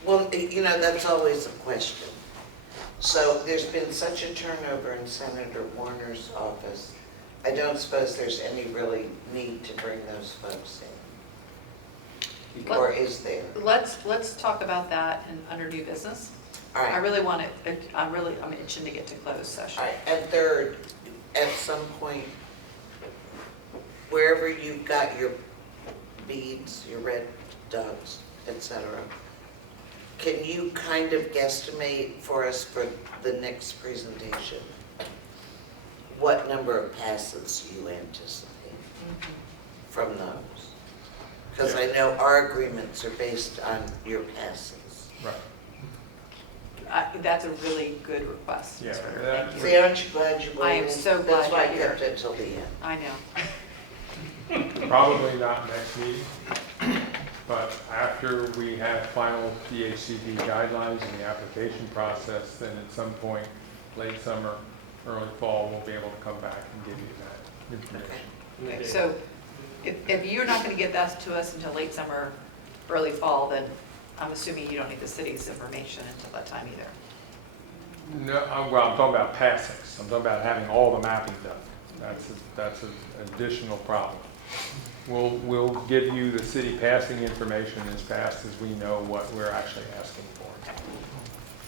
Well, you know, that's always a question. So there's been such a turnover in Senator Warner's office, I don't suppose there's any really need to bring those folks in. Or is there? let's talk about that in under new business. All I right, really want to, I'm itching to get to closed session. all right. And third, at some point, wherever you've got your beads, your red dots, etc., can you kind of guesstimate for us for the next presentation what number of passes you anticipate from those? Because I know our agreements are based on your passes. Right. That's a really good request. Yeah. Ms. Ritter. that- Thank you. See, aren't you glad you I am waited? so glad That's why I you're here. kept it till the end. I know. Probably not next meeting, but after we have final DHCD guidelines and the application process, then at some point, late summer, early fall, we'll be able to come back and give you that information. Okay, so if you're not going to get that to us until late summer, early fall, then I'm assuming you don't need the city's information until that time either. No, well, I'm talking about passings. I'm talking about having all the mapping done. That's an additional problem. We'll give you the city passing information as fast as we know what we're actually asking for.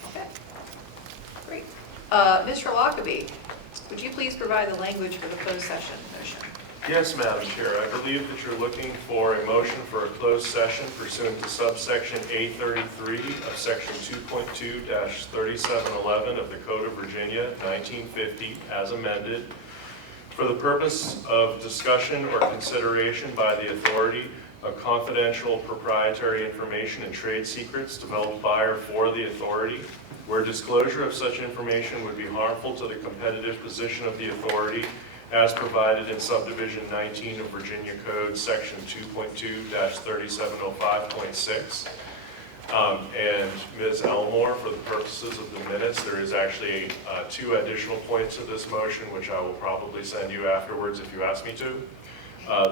Okay, great. Mr. Lockaby, would you please provide the language for the closed session motion? Yes, Madam Chair, I believe that you're looking for a motion for a closed session pursuant to subsection A33 of section 2.2-3711 of the Code of Virginia, 1950, as amended, for the purpose of discussion or consideration by the authority of confidential proprietary information and trade secrets developed by or for the authority, where disclosure of such information would be harmful to the competitive position of the authority as provided in subdivision 19 of Virginia Code, section 2.2-3705.6. And Ms. Elmore, for the purposes of the minutes, there is actually two additional points to this motion, which I will probably send you afterwards if you ask me to.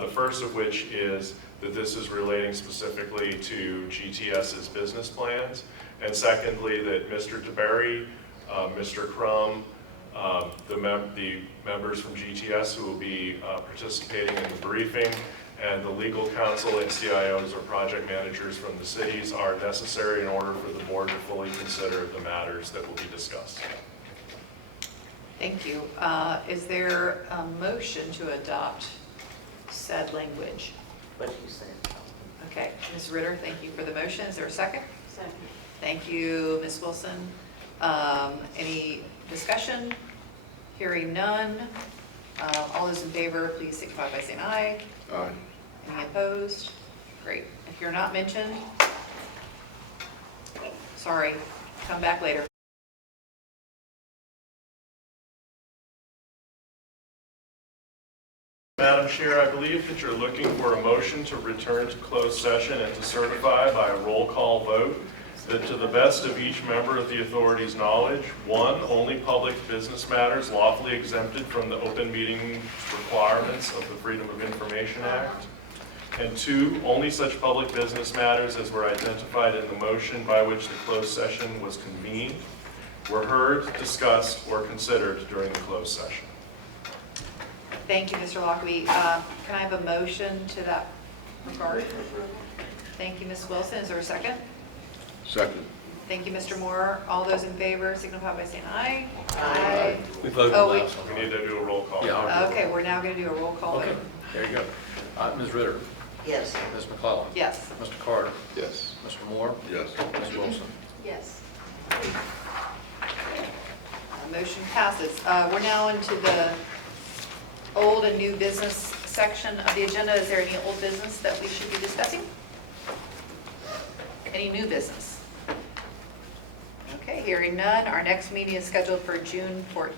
The first of which is that this is relating specifically to GTS's business plans. And secondly, that Mr. DeBerry, Mr. Crum, the members from GTS who will be participating in the briefing, and the legal counsel and CIOs or project managers from the cities are necessary in order for the board to fully consider the matters that will be discussed. Thank you. Is there a motion to adopt said language? What you said. Okay, Ms. Ritter, thank you for the motion. Is there a second? Second. Thank you, Ms. Wilson. Any discussion? Hearing none. All those in favor, please signify by saying aye. Aye. Any opposed? Great. If you're not mentioned, sorry, come back later. Madam Chair, I believe that you're looking for a motion to return to closed session and to certify by a roll call vote that to the best of each member of the authority's knowledge, one, only public business matters lawfully exempted from the open meeting requirements of the Freedom of Information Act, and two, only such public business matters as were identified in the motion by which the closed session was convened were heard, discussed, or considered during the closed session. Thank you, Mr. Lockley. Can I have a motion to that regard? Thank you, Ms. Wilson. Is there a second? Second. Thank you, Mr. Moore. All those in favor signify by saying aye. Aye. We voted Oh, wait. last one. We need to do a roll call. Yeah, I'll do it. Okay, we're now going to do a roll call Okay, vote. there you go. Ms. Ritter? Yes. Ms. McClellan? Yes. Mr. Carter? Yes. Mr. Moore? Yes. Ms. Wilson? Yes. Motion passes. We're now into the old and new business section of the agenda. Is there any old business that we should be discussing? Any new business? Okay, hearing none. Our next meeting is scheduled for June 14th.